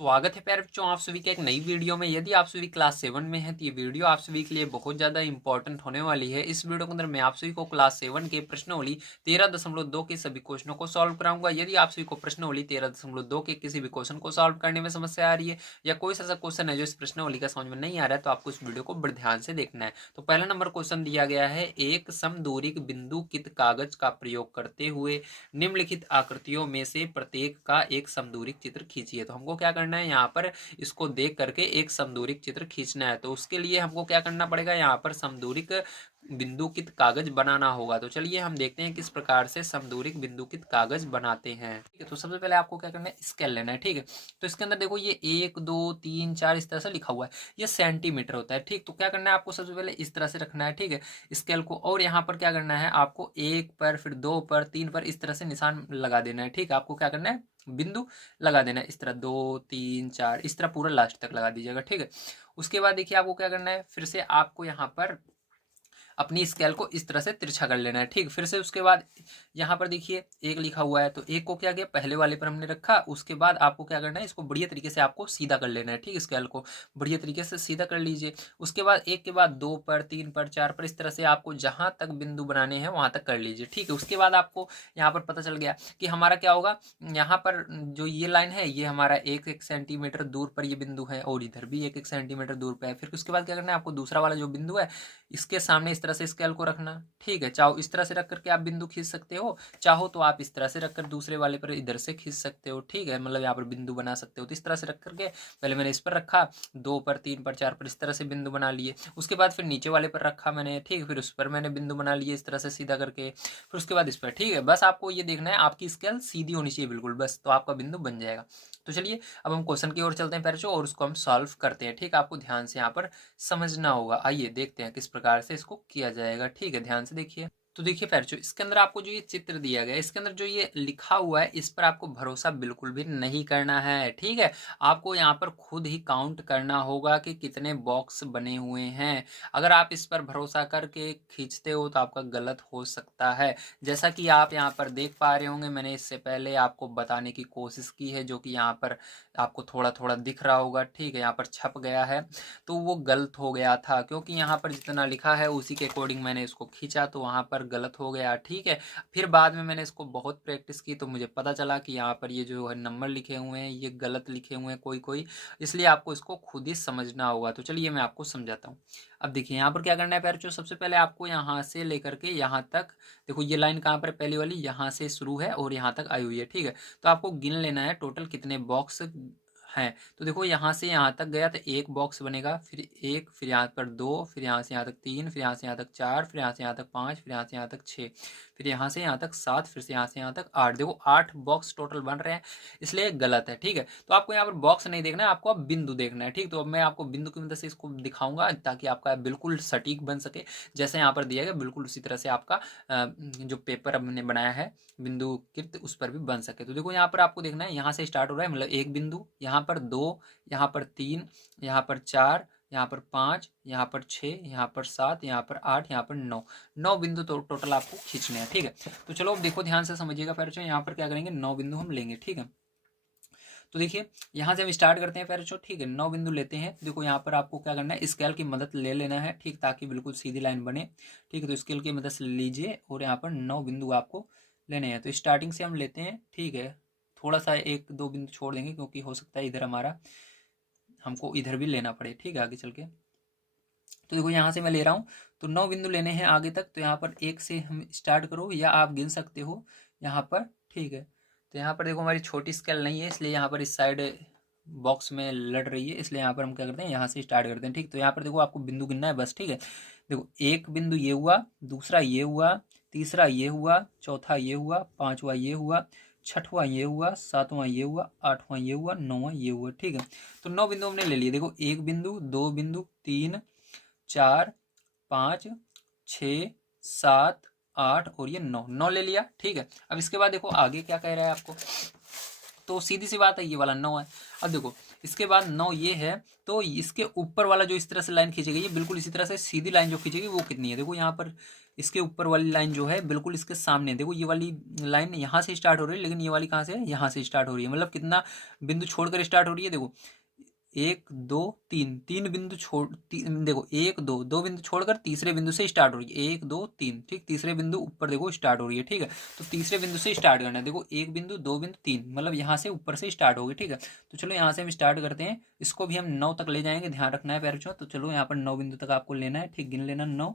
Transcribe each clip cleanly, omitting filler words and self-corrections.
स्वागत है प्यारे बच्चों आप सभी के एक नई वीडियो में। यदि आप सभी क्लास 7 में हैं तो ये वीडियो आप सभी के लिए बहुत ज़्यादा इंपॉर्टेंट होने वाली है। इस वीडियो के अंदर मैं आप सभी को क्लास 7 के प्रश्नावली 13.2 के सभी क्वेश्चनों को सॉल्व कराऊंगा। यदि आप सभी को प्रश्नावली 13.2 के किसी भी क्वेश्चन को सॉल्व करने में समस्या आ रही है या कोई ऐसा क्वेश्चन है जो इस प्रश्नावली का समझ में नहीं आ रहा है तो आपको इस वीडियो को बड़े ध्यान से देखना है। तो पहला नंबर क्वेश्चन दिया गया है, एक समदूरिक बिंदुकित कागज का प्रयोग करते हुए निम्नलिखित आकृतियों में से प्रत्येक का एक समदूरिक चित्र खींचिए। तो हमको क्या करना है, यहाँ पर इसको देख करके एक समदूरिक चित्र खींचना है। तो उसके लिए हमको क्या करना पड़ेगा, यहाँ पर समदूरिक बिंदुकित कागज बनाना होगा। तो चलिए हम देखते हैं किस प्रकार से समदूरिक बिंदुकित कागज बनाते हैं। ठीक है, तो सबसे पहले आपको क्या करना है, स्केल लेना है। ठीक है, तो इसके अंदर देखो ये 1 2 3 4 इस तरह से लिखा हुआ है, ये सेंटीमीटर होता है। ठीक, तो क्या करना है आपको सबसे पहले इस तरह से रखना है। ठीक है, स्केल को, और यहाँ पर क्या करना है आपको 1 पर, फिर 2 पर, 3 पर इस तरह से निशान लगा देना है। ठीक, आपको क्या करना है, बिंदु लगा देना है इस तरह 2 3 4 इस तरह पूरा लास्ट तक लगा दीजिएगा। ठीक है, उसके बाद देखिए आपको क्या करना है, फिर से आपको यहाँ पर अपनी स्केल को इस तरह से तिरछा कर लेना है। ठीक, फिर से उसके बाद यहाँ पर देखिए एक लिखा हुआ है, तो एक को क्या किया, पहले वाले पर हमने रखा। उसके बाद आपको क्या करना है, इसको बढ़िया तरीके से आपको सीधा कर लेना है। ठीक, स्केल को बढ़िया तरीके से सीधा कर लीजिए। उसके बाद एक के बाद 2 पर, 3 पर, 4 पर इस तरह से आपको जहां तक बिंदु बनाने हैं वहां तक कर लीजिए। ठीक है, उसके बाद आपको यहाँ पर पता चल गया कि हमारा क्या होगा, यहाँ पर जो ये लाइन है ये हमारा 1 सेंटीमीटर दूर पर ये बिंदु है, और इधर भी 1 सेंटीमीटर दूर पर है। फिर उसके बाद क्या करना है, आपको दूसरा वाला जो बिंदु है इसके सामने इस तरह से स्केल को रखना। ठीक है, चाहो इस तरह से रख करके आप बिंदु खींच सकते हो, चाहो तो आप इस तरह से रखकर दूसरे वाले पर इधर से खींच सकते हो। ठीक है, मतलब यहाँ पर बिंदु बना सकते हो। तो इस तरह से रख करके पहले मैंने इस पर रखा, 2 पर, 3 पर, 4 पर इस तरह से बिंदु बना लिए। उसके बाद फिर नीचे वाले पर रखा मैंने। ठीक, फिर उस पर मैंने बिंदु बना लिए इस तरह से सीधा करके, फिर उसके बाद इस पर। ठीक है, बस आपको ये देखना है आपकी स्केल सीधी होनी चाहिए बिल्कुल, बस तो आपका बिंदु बन जाएगा। तो चलिए अब हम क्वेश्चन की ओर चलते हैं पैरचो, और उसको हम सॉल्व करते हैं। ठीक, आपको ध्यान से यहाँ पर समझना होगा। आइए देखते हैं किस प्रकार से इसको किया जाएगा। ठीक है, ध्यान से देखिए। तो देखिए पैरचो, इसके अंदर आपको जो ये चित्र दिया गया है, इसके अंदर जो ये लिखा हुआ है, इस पर आपको भरोसा बिल्कुल भी नहीं करना है। ठीक है, आपको यहाँ पर खुद ही काउंट करना होगा कि कितने बॉक्स बने हुए हैं। अगर आप इस पर भरोसा करके खींचते हो तो आपका गलत हो सकता है। जैसा कि आप यहाँ पर देख पा रहे होंगे, मैंने इससे पहले आपको बताने की कोशिश की है, जो कि यहाँ पर आपको थोड़ा थोड़ा दिख रहा होगा। ठीक है, यहाँ पर छप गया है, तो वो गलत हो गया था, क्योंकि यहाँ पर जितना लिखा है उसी के अकॉर्डिंग मैंने इसको खींचा, तो वहाँ पर गलत हो गया। ठीक है, फिर बाद में मैंने इसको बहुत प्रैक्टिस की तो मुझे पता चला कि यहाँ पर ये जो है नंबर लिखे हुए हैं ये गलत लिखे हुए हैं कोई कोई, इसलिए आपको इसको खुद ही समझना होगा। तो चलिए मैं आपको समझाता हूँ। अब देखिए यहाँ पर क्या करना है पैरचो, सबसे पहले आपको यहाँ से लेकर के यहाँ तक, देखो ये लाइन कहाँ पर, पहली वाली यहाँ से शुरू है और यहाँ तक आई हुई है। ठीक है, तो आपको गिन लेना है टोटल कितने बॉक्स हैं। तो देखो यहाँ से यहाँ तक गया तो एक बॉक्स बनेगा, फिर एक, फिर यहाँ पर 2, फिर यहाँ से यहाँ तक 3, फिर यहाँ से यहाँ तक 4, फिर यहाँ से यहाँ तक 5, फिर यहाँ से यहाँ तक 6, फिर यहाँ से यहाँ तक 7, फिर से यहाँ से यहाँ तक 8। देखो 8 बॉक्स टोटल बन रहे हैं, इसलिए गलत है। ठीक है, तो आपको यहाँ पर बॉक्स नहीं देखना है, आपको अब बिंदु देखना है। ठीक, तो अब मैं आपको बिंदु की मदद से इसको दिखाऊंगा ताकि आपका बिल्कुल सटीक बन सके, जैसे यहाँ पर दिया गया बिल्कुल उसी तरह से आपका जो पेपर अब मैंने बनाया है बिंदु कृत उस पर भी बन सके। तो देखो यहाँ पर आपको देखना है, यहाँ से स्टार्ट हो रहा है, मतलब एक बिंदु, यहाँ पर 2, यहाँ पर 3, यहाँ पर 4, यहाँ पर 5, यहाँ पर 6, यहाँ पर 7, यहाँ पर 8, यहाँ पर 9, 9 बिंदु तो टोटल आपको खींचने हैं। ठीक है, तो चलो अब देखो ध्यान से समझिएगा पैरचो, यहाँ पर क्या करेंगे, 9 बिंदु हम लेंगे। ठीक है, तो देखिए यहाँ से हम स्टार्ट करते हैं पैरचो। ठीक है, 9 बिंदु लेते हैं। देखो यहाँ पर आपको क्या करना है, स्केल की मदद ले लेना है। ठीक, ताकि बिल्कुल सीधी लाइन बने। ठीक है, तो स्केल की मदद से लीजिए और यहाँ पर 9 बिंदु आपको लेने हैं। तो स्टार्टिंग से हम लेते हैं। ठीक है, थोड़ा सा 1 2 बिंदु छोड़ देंगे, क्योंकि हो सकता है इधर हमारा हमको इधर भी लेना पड़े। ठीक है, आगे चल के। तो देखो यहाँ से मैं ले रहा हूँ, तो 9 बिंदु लेने हैं आगे तक। तो यहाँ पर 1 से हम स्टार्ट करो, या आप गिन सकते हो यहाँ पर। ठीक है, तो यहाँ पर देखो हमारी छोटी स्केल नहीं है, इसलिए यहाँ पर इस साइड बॉक्स में लड़ रही है, इसलिए यहाँ पर हम क्या करते हैं, यहाँ से स्टार्ट करते हैं। ठीक, तो यहाँ पर देखो आपको बिंदु गिनना है बस। ठीक है, देखो एक बिंदु ये हुआ, दूसरा ये हुआ, तीसरा ये हुआ, चौथा ये हुआ, पांचवा ये हुआ, छठवां ये हुआ, सातवां ये हुआ, आठवां ये हुआ, नौवां ये हुआ। ठीक है, तो 9 बिंदु हमने ले लिए। देखो एक बिंदु, 2 बिंदु, 3 4 5 6 7 8 और ये 9 ले लिया। ठीक है, अब इसके बाद देखो आगे क्या कह रहा है आपको, तो सीधी सी बात है ये वाला 9 है। अब देखो इसके बाद 9 ये है, तो इसके ऊपर वाला जो इस तरह से लाइन खींची गई है बिल्कुल इसी तरह से सीधी लाइन जो खींचेगी वो कितनी है, देखो यहाँ पर इसके ऊपर वाली लाइन जो है बिल्कुल इसके सामने, देखो ये वाली लाइन यहाँ से स्टार्ट हो रही है, लेकिन ये वाली कहाँ से है, यहाँ से स्टार्ट हो रही है, मतलब कितना बिंदु छोड़कर स्टार्ट हो रही है, देखो 1 2 3 बिंदु देखो 1 2 बिंदु छोड़कर तीसरे बिंदु से स्टार्ट हो रही है, 1 2 3, ठीक, तीसरे बिंदु ऊपर देखो स्टार्ट हो रही है, ठीक है। तो तीसरे बिंदु से स्टार्ट करना है, देखो 1 बिंदु 2 बिंदु 3, मतलब यहाँ से ऊपर से स्टार्ट होगी, ठीक है। तो चलो यहाँ से हम स्टार्ट करते हैं, इसको भी हम 9 तक ले जाएंगे, ध्यान रखना है प्यारे। तो चलो यहाँ पर 9 बिंदु तक आपको लेना है, ठीक, गिन लेना 9।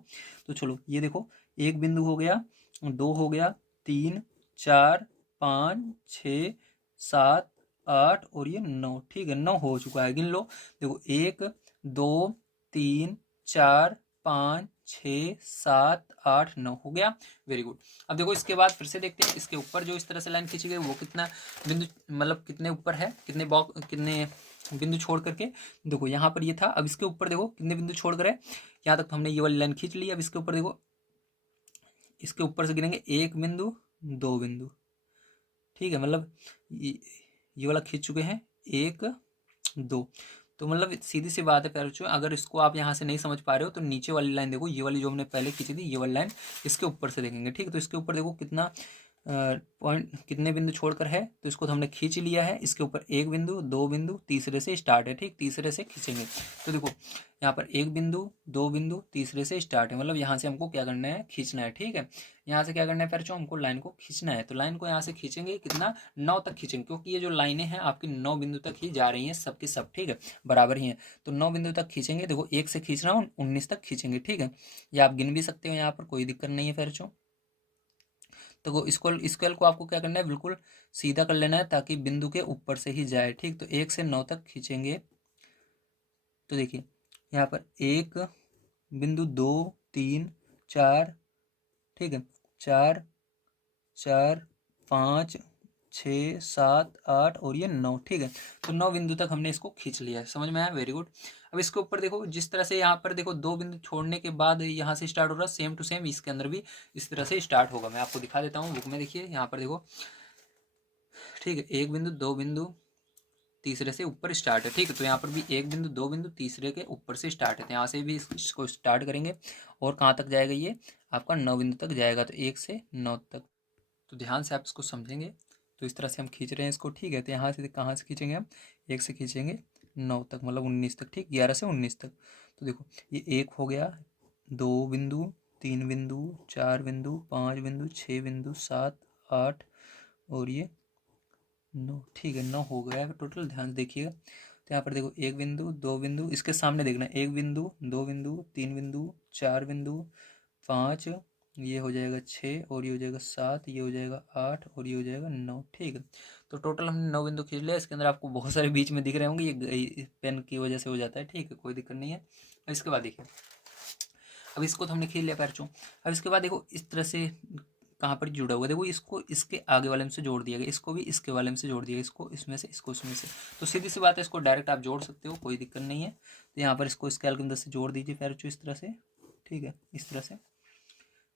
तो चलो ये देखो 1 बिंदु हो गया, 2 हो गया, 3 4 5 6 7 8 और ये 9, ठीक है, 9 हो चुका है, गिन लो। देखो 1 2 3 4 5 6 7 8 9 हो गया, वेरी गुड। अब देखो इसके बाद फिर से देखते हैं, इसके ऊपर जो इस तरह से लाइन खींची गई वो कितना बिंदु, मतलब कितने ऊपर है, कितने बिंदु छोड़ करके, देखो यहाँ पर ये था, अब इसके ऊपर देखो कितने बिंदु छोड़ कर है, यहाँ तक तो हमने ये वाली लाइन खींच ली। अब इसके ऊपर देखो, इसके ऊपर से गिनेंगे 1 बिंदु 2 बिंदु, ठीक है, मतलब ये वाला खींच चुके हैं 1 2। तो मतलब सीधी सी बात है प्यारे बच्चों, अगर इसको आप यहाँ से नहीं समझ पा रहे हो तो नीचे वाली लाइन देखो, ये वाली जो हमने पहले खींची थी ये वाली लाइन इसके ऊपर से देखेंगे, ठीक है। तो इसके ऊपर देखो कितना पॉइंट, कितने बिंदु छोड़कर है, तो इसको तो हमने खींच लिया है। इसके ऊपर 1 बिंदु 2 बिंदु तीसरे से स्टार्ट है, ठीक, तीसरे से खींचेंगे। तो देखो यहाँ पर 1 बिंदु 2 बिंदु तीसरे से स्टार्ट है, मतलब यहाँ से हमको क्या करना है, खींचना है, ठीक है। यहाँ से क्या करना है बच्चों, हमको लाइन को खींचना है। तो लाइन को यहाँ से खींचेंगे कितना, 9 तक खींचेंगे, क्योंकि ये जो लाइनें हैं आपकी 9 बिंदु तक ही जा रही हैं, सबकी सब, ठीक है, बराबर ही है। तो 9 बिंदु तक खींचेंगे, देखो 1 से खींच रहा हूँ, 19 तक खींचेंगे, ठीक है। या आप गिन भी सकते हो, यहाँ पर कोई दिक्कत नहीं है बच्चों। तो इसको स्केल को आपको क्या करना है, बिल्कुल सीधा कर लेना है ताकि बिंदु के ऊपर से ही जाए, ठीक। तो 1 से 9 तक खींचेंगे, तो देखिए यहाँ पर 1 बिंदु 2 3 4, ठीक है, 4 4 5 6 7 8 और ये 9, ठीक है। तो 9 बिंदु तक हमने इसको खींच लिया है, समझ में आया, वेरी गुड। अब इसके ऊपर देखो, जिस तरह से यहाँ पर देखो 2 बिंदु छोड़ने के बाद यहाँ से स्टार्ट हो रहा है, सेम टू सेम इसके अंदर भी इस तरह से स्टार्ट होगा। मैं आपको दिखा देता हूँ बुक में, देखिए यहाँ पर देखो, ठीक है, 1 बिंदु 2 बिंदु तीसरे से ऊपर स्टार्ट है, ठीक है। तो यहाँ पर भी 1 बिंदु 2 बिंदु तीसरे के ऊपर से स्टार्ट है, तो यहाँ से भी इसको स्टार्ट करेंगे और कहाँ तक जाएगा, ये आपका 9 बिंदु तक जाएगा, तो 1 से 9 तक। तो ध्यान से आप इसको समझेंगे। तो इस तरह से हम खींच रहे हैं इसको, ठीक है। तो यहाँ से कहाँ से खींचेंगे हम, 1 से खींचेंगे 9 तक, मतलब 19 तक, ठीक, 11 से 19 तक। तो देखो ये 1 हो गया, 2 बिंदु 3 बिंदु 4 बिंदु 5 बिंदु 6 बिंदु 7 8 और ये 9, ठीक है, 9 हो गया टोटल, ध्यान से देखिएगा। तो यहाँ पर देखो 1 बिंदु 2 बिंदु, इसके सामने देखना, 1 बिंदु 2 बिंदु 3 बिंदु 4 बिंदु 5, ये हो जाएगा 6 और ये हो जाएगा 7, ये हो जाएगा 8 और ये हो जाएगा 9, ठीक है। तो टोटल हमने 9 बिंदु खींच लिया। इसके अंदर आपको बहुत सारे बीच में दिख रहे होंगे, ये पेन की वजह से हो जाता है, ठीक है, कोई दिक्कत नहीं है। और इसके बाद देखिए, अब इसको तो हमने खींच लिया पैरचों। अब इसके बाद देखो इस तरह से कहाँ पर जुड़ा हुआ, देखो इसको इसके आगे वाले में से जोड़ दिया गया, इसको भी इसके वाले में से जोड़ दिया गया, इसको इसमें से, इसको इसमें से। तो सीधी सी बात है, इसको डायरेक्ट आप जोड़ सकते हो, कोई दिक्कत नहीं है। तो यहाँ पर इसको स्केल के अंदर से जोड़ दीजिए पैरचों, इस तरह से, ठीक है, इस तरह से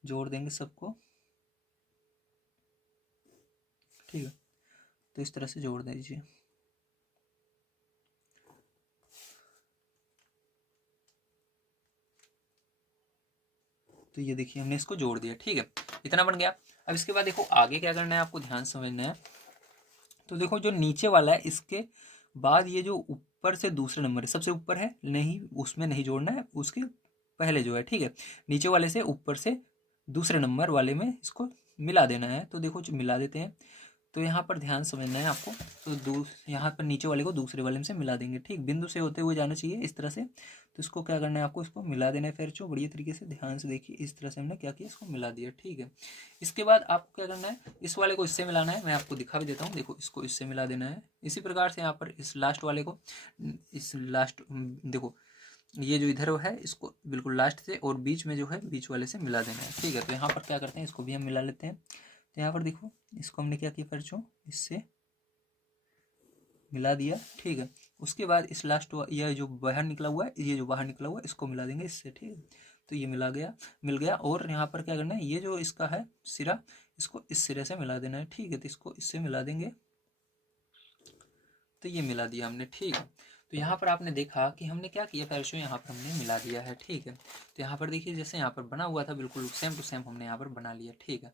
जोड़ देंगे सबको, ठीक है। तो इस तरह से जोड़ दीजिए। तो ये देखिए हमने इसको जोड़ दिया, ठीक है, इतना बन गया। अब इसके बाद देखो आगे क्या करना है, आपको ध्यान समझना है। तो देखो जो नीचे वाला है, इसके बाद ये जो ऊपर से दूसरे नंबर है, सबसे ऊपर है, नहीं उसमें नहीं जोड़ना है, उसके पहले जो है, ठीक है, नीचे वाले से ऊपर से दूसरे नंबर वाले में इसको मिला देना है। तो देखो मिला देते हैं। तो यहाँ पर ध्यान समझना है आपको। तो यहाँ पर नीचे वाले को दूसरे वाले में से मिला देंगे, ठीक, बिंदु से होते हुए जाना चाहिए इस तरह से। तो इसको क्या करना है, आपको इसको मिला देना है। फिर जो बढ़िया तरीके से ध्यान से देखिए, इस तरह से हमने क्या किया, इसको मिला दिया, ठीक है। इसके बाद आपको क्या करना है, इस वाले को इससे मिलाना है, मैं आपको दिखा भी देता हूँ। देखो इसको इससे मिला देना है, इसी प्रकार से यहाँ पर इस लास्ट वाले को, इस लास्ट, देखो ये जो इधर है इसको बिल्कुल लास्ट से और बीच में जो है बीच वाले से मिला देना है, ठीक है। तो यहाँ पर क्या करते हैं, इसको भी हम मिला लेते हैं। तो यहाँ पर देखो इसको हमने क्या किया बच्चों, इससे मिला दिया, ठीक है। उसके बाद इस लास्ट ये जो बाहर निकला हुआ है, ये जो बाहर निकला हुआ है इसको मिला देंगे इससे, ठीक है। तो ये मिल गया। और यहाँ पर क्या करना है, ये जो इसका है सिरा, इसको इस सिरे से मिला देना है, ठीक है। तो इसको इससे मिला देंगे, तो ये मिला दिया हमने, ठीक है। तो यहाँ पर आपने देखा कि हमने क्या किया पैरशो, यहाँ पर हमने मिला दिया है, ठीक है। तो यहाँ पर देखिए जैसे यहाँ पर बना हुआ था बिल्कुल सेम टू सेम हमने यहाँ पर बना लिया, ठीक है।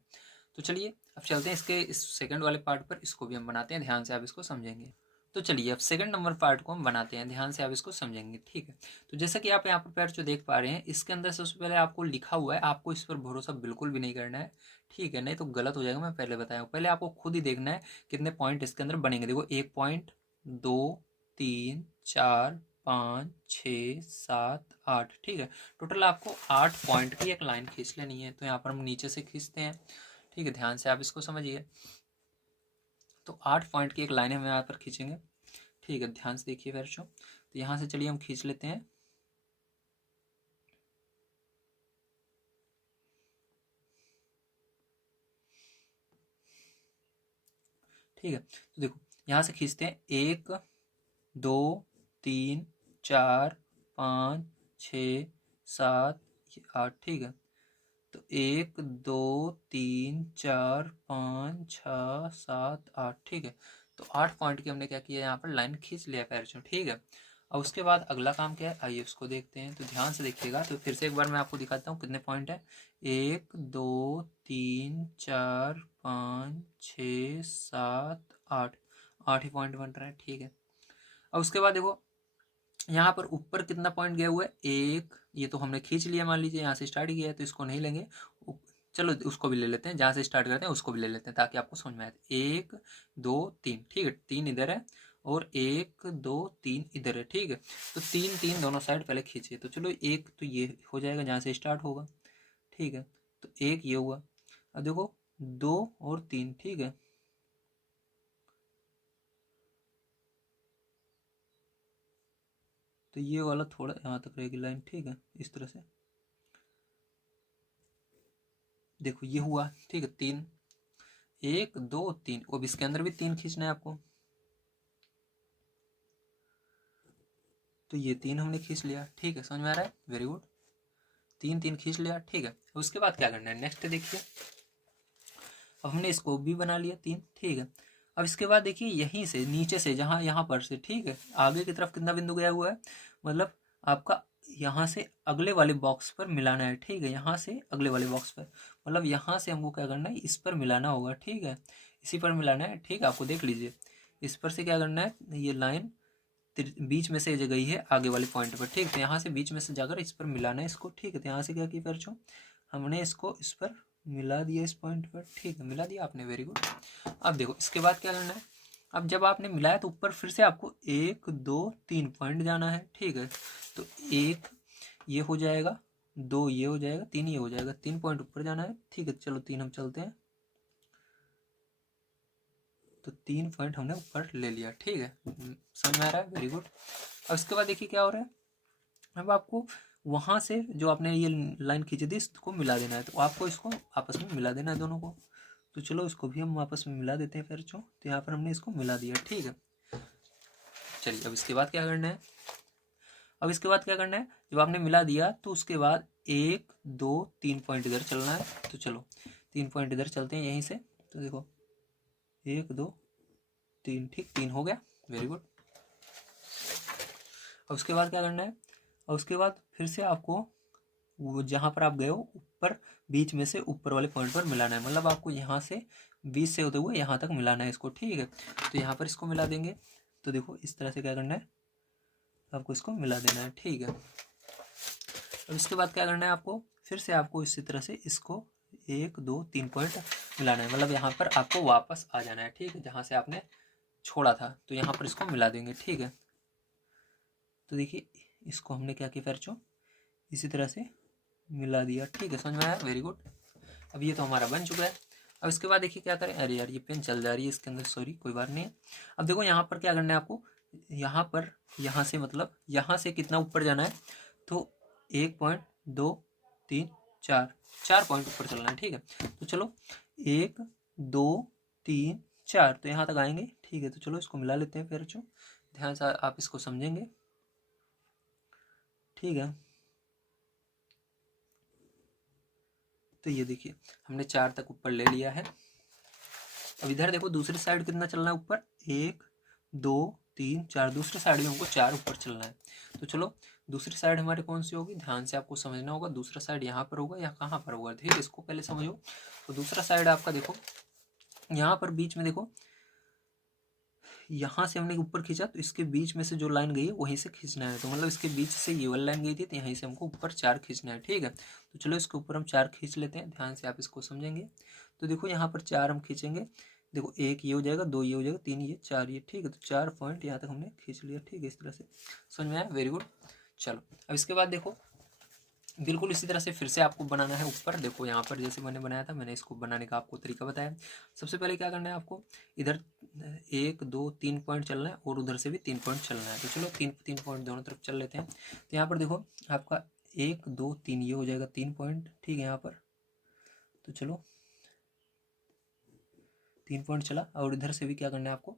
तो चलिए अब चलते हैं इसके इस सेकंड वाले पार्ट पर, इसको भी हम बनाते हैं, ध्यान से आप इसको समझेंगे। तो चलिए अब सेकंड नंबर पार्ट को हम बनाते हैं, ध्यान से आप इसको समझेंगे, ठीक है। तो जैसा कि आप यहाँ पर पैर जो देख पा रहे हैं, इसके अंदर सबसे पहले आपको लिखा हुआ है, आपको इस पर भरोसा बिल्कुल भी नहीं करना है, ठीक है, नहीं तो गलत हो जाएगा। मैं पहले बताया हूँ, पहले आपको खुद ही देखना है कितने पॉइंट इसके अंदर बनेंगे। देखो 1 पॉइंट, 2, 3, 4, 5, 6, 7, 8, ठीक है। टोटल आपको 8 पॉइंट की एक लाइन खींच लेनी है। तो यहाँ पर हम नीचे से खींचते हैं, ठीक है, ध्यान से आप इसको समझिए। तो 8 पॉइंट की एक लाइन हम यहाँ पर खींचेंगे, ठीक है, ध्यान से देखिए बच्चों। तो यहाँ से चलिए हम खींच लेते हैं, ठीक है। तो देखो यहाँ से खींचते हैं 1, 2, 3, 4, 5, 6, 7, 8, ठीक है। तो 1, 2, 3, 4, 5, 6, 7, 8, ठीक है। तो 8 पॉइंट की हमने क्या किया, यहाँ पर लाइन खींच लिया पैरचू, ठीक है। और उसके बाद अगला काम क्या है, आइए उसको देखते हैं। तो ध्यान से देखिएगा। तो फिर से एक बार मैं आपको दिखाता हूँ कितने पॉइंट है। 1, 2, 3, 4, 5, 6, 7, 8, 8 ही पॉइंट बन रहा है, ठीक है। और उसके बाद देखो यहाँ पर ऊपर कितना पॉइंट गया हुआ है, 1, ये तो हमने खींच लिया, मान लीजिए यहाँ से स्टार्ट किया है तो इसको नहीं लेंगे, चलो उसको भी ले लेते हैं, जहाँ से स्टार्ट करते हैं उसको भी ले लेते हैं ताकि आपको समझ में आए। 1, 2, 3, ठीक है, 3 इधर है और 1, 2, 3 इधर है, ठीक है। तो 3 3 दोनों साइड पहले खींचिए। तो चलो एक तो ये हो जाएगा जहाँ से स्टार्ट होगा, ठीक है। तो एक ये हुआ। अब देखो 2 और 3, ठीक है। तो ये वाला थोड़ा यहाँ तक रहेगी लाइन, ठीक है, इस तरह से। देखो ये हुआ, ठीक है, 3, 1, 2, 3, अब इसके अंदर भी 3 खींचना है आपको। तो ये 3 हमने खींच लिया, ठीक है, समझ में आ रहा है, वेरी गुड। 3 3 खींच लिया, ठीक है। उसके बाद क्या करना है, नेक्स्ट देखिए। अब हमने इसको भी बना लिया 3, ठीक है। अब इसके बाद देखिए यहीं से नीचे से, जहाँ यहाँ पर से, ठीक है, आगे की तरफ कितना बिंदु गया हुआ है, मतलब आपका यहाँ से अगले वाले बॉक्स पर मिलाना है, ठीक है, यहाँ से अगले वाले बॉक्स पर, मतलब यहाँ से हमको क्या करना है, इस पर मिलाना होगा, ठीक है, इसी पर मिलाना है, ठीक है। आपको देख लीजिए इस पर से क्या करना है, ये लाइन बीच में से गई है आगे वाले पॉइंट पर, ठीक है। तो यहाँ से बीच में से जाकर इस पर मिलाना है इसको, ठीक है। तो यहाँ से क्या किया फिर हमने इसको इस पर मिला दिया, इस पॉइंट पर, ठीक है, मिला दिया आपने, वेरी गुड। अब देखो इसके बाद क्या करना है, अब जब आपने मिलाया तो ऊपर फिर से आपको 1, 2, 3 पॉइंट जाना है, ठीक है। तो 1 ये हो जाएगा, 2 ये हो जाएगा, 3 ये हो जाएगा, 3 पॉइंट ऊपर जाना है, ठीक है। चलो 3 हम चलते हैं, तो 3 पॉइंट हमने ऊपर ले लिया, ठीक है, समझ में आ रहा है, वेरी गुड। अब इसके बाद देखिए क्या हो रहा है, अब आपको वहां से जो आपने ये लाइन खींची थी इसको मिला देना है, तो आपको इसको आपस में मिला देना है दोनों को। तो चलो इसको भी हम आपस में मिला देते हैं फिर तो यहाँ पर हमने इसको मिला दिया, ठीक है। चलिए अब इसके बाद क्या करना है, अब इसके बाद क्या करना है, जब आपने मिला दिया तो उसके बाद 1, 2, 3 पॉइंट इधर चलना है। तो चलो 3 पॉइंट इधर चलते हैं यहीं से। तो देखो 1, 2, 3, ठीक, 3 हो गया, वेरी गुड। अब उसके बाद क्या करना है, और उसके बाद फिर से आपको वो जहाँ पर आप गए हो ऊपर बीच में से ऊपर वाले पॉइंट पर मिलाना है, मतलब आपको यहाँ से बीच से होते हुए यहाँ तक मिलाना है इसको, ठीक है। तो यहाँ पर इसको मिला देंगे। तो देखो इस तरह से क्या करना है, आपको इसको मिला देना है, ठीक है। अब इसके बाद क्या करना है, आपको फिर से आपको इसी तरह से इसको 1, 2, 3 पॉइंट मिलाना है, मतलब यहाँ पर आपको वापस आ जाना है, ठीक है, जहाँ से आपने छोड़ा था। तो यहाँ पर इसको मिला देंगे, ठीक है। तो देखिए इसको हमने क्या किया फिर इसी तरह से मिला दिया, ठीक है, समझ में आया, वेरी गुड। अब ये तो हमारा बन चुका है। अब इसके बाद देखिए क्या करें, अरे यार ये पेन चल जा रही है इसके अंदर, सॉरी, कोई बात नहीं है। अब देखो यहाँ पर क्या करना है आपको, यहाँ पर यहाँ से मतलब यहाँ से कितना ऊपर जाना है, तो 1 पॉइंट, 2, 3, 4, 4 पॉइंट ऊपर चलना है, ठीक है। तो चलो 1, 2, 3, 4, तो यहाँ तक आएंगे, ठीक है। तो चलो इसको मिला लेते हैं फिर ध्यान से आप इसको समझेंगे, ठीक है। तो ये देखिए हमने 4 तक ऊपर ले लिया है। अब इधर देखो दूसरी साइड कितना चलना है ऊपर, 1, 2, 3 4, दूसरी साइड भी हमको 4 ऊपर चलना है। तो चलो दूसरी साइड हमारी कौन सी होगी, ध्यान से आपको समझना होगा। दूसरा साइड यहाँ पर होगा या कहाँ पर होगा, ठीक है, इसको पहले समझो। तो दूसरा साइड आपका देखो यहाँ पर बीच में देखो, यहाँ से हमने ऊपर खींचा तो इसके बीच में से जो लाइन गई है वहीं से खींचना है। तो मतलब इसके बीच से ये वाली लाइन गई थी तो यहीं से हमको ऊपर 4 खींचना है, ठीक है। तो चलो इसके ऊपर हम 4 खींच लेते हैं, ध्यान से आप इसको समझेंगे। तो देखो यहाँ पर 4 हम खींचेंगे, देखो 1 ये हो जाएगा, 2 ये हो जाएगा, 3 ये, 4 ये, ठीक है। तो 4 पॉइंट यहाँ तक हमने खींच लिया, ठीक है। इस तरह से समझ में आया, वेरी गुड। चलो अब इसके बाद देखो बिल्कुल इसी तरह से फिर से आपको बनाना है ऊपर। देखो यहाँ पर जैसे मैंने बनाया था, मैंने इसको बनाने का आपको तरीका बताया। सबसे पहले क्या करना है आपको, इधर 1 2 3 पॉइंट चलना है और उधर से भी 3 पॉइंट चलना है। तो चलो 3 पॉइंट दोनों तरफ चल लेते हैं। तो यहाँ पर देखो आपका 1 2 3 ये हो जाएगा 3 पॉइंट, ठीक है यहाँ पर। तो चलो 3 पॉइंट चला और इधर से भी क्या करना है आपको,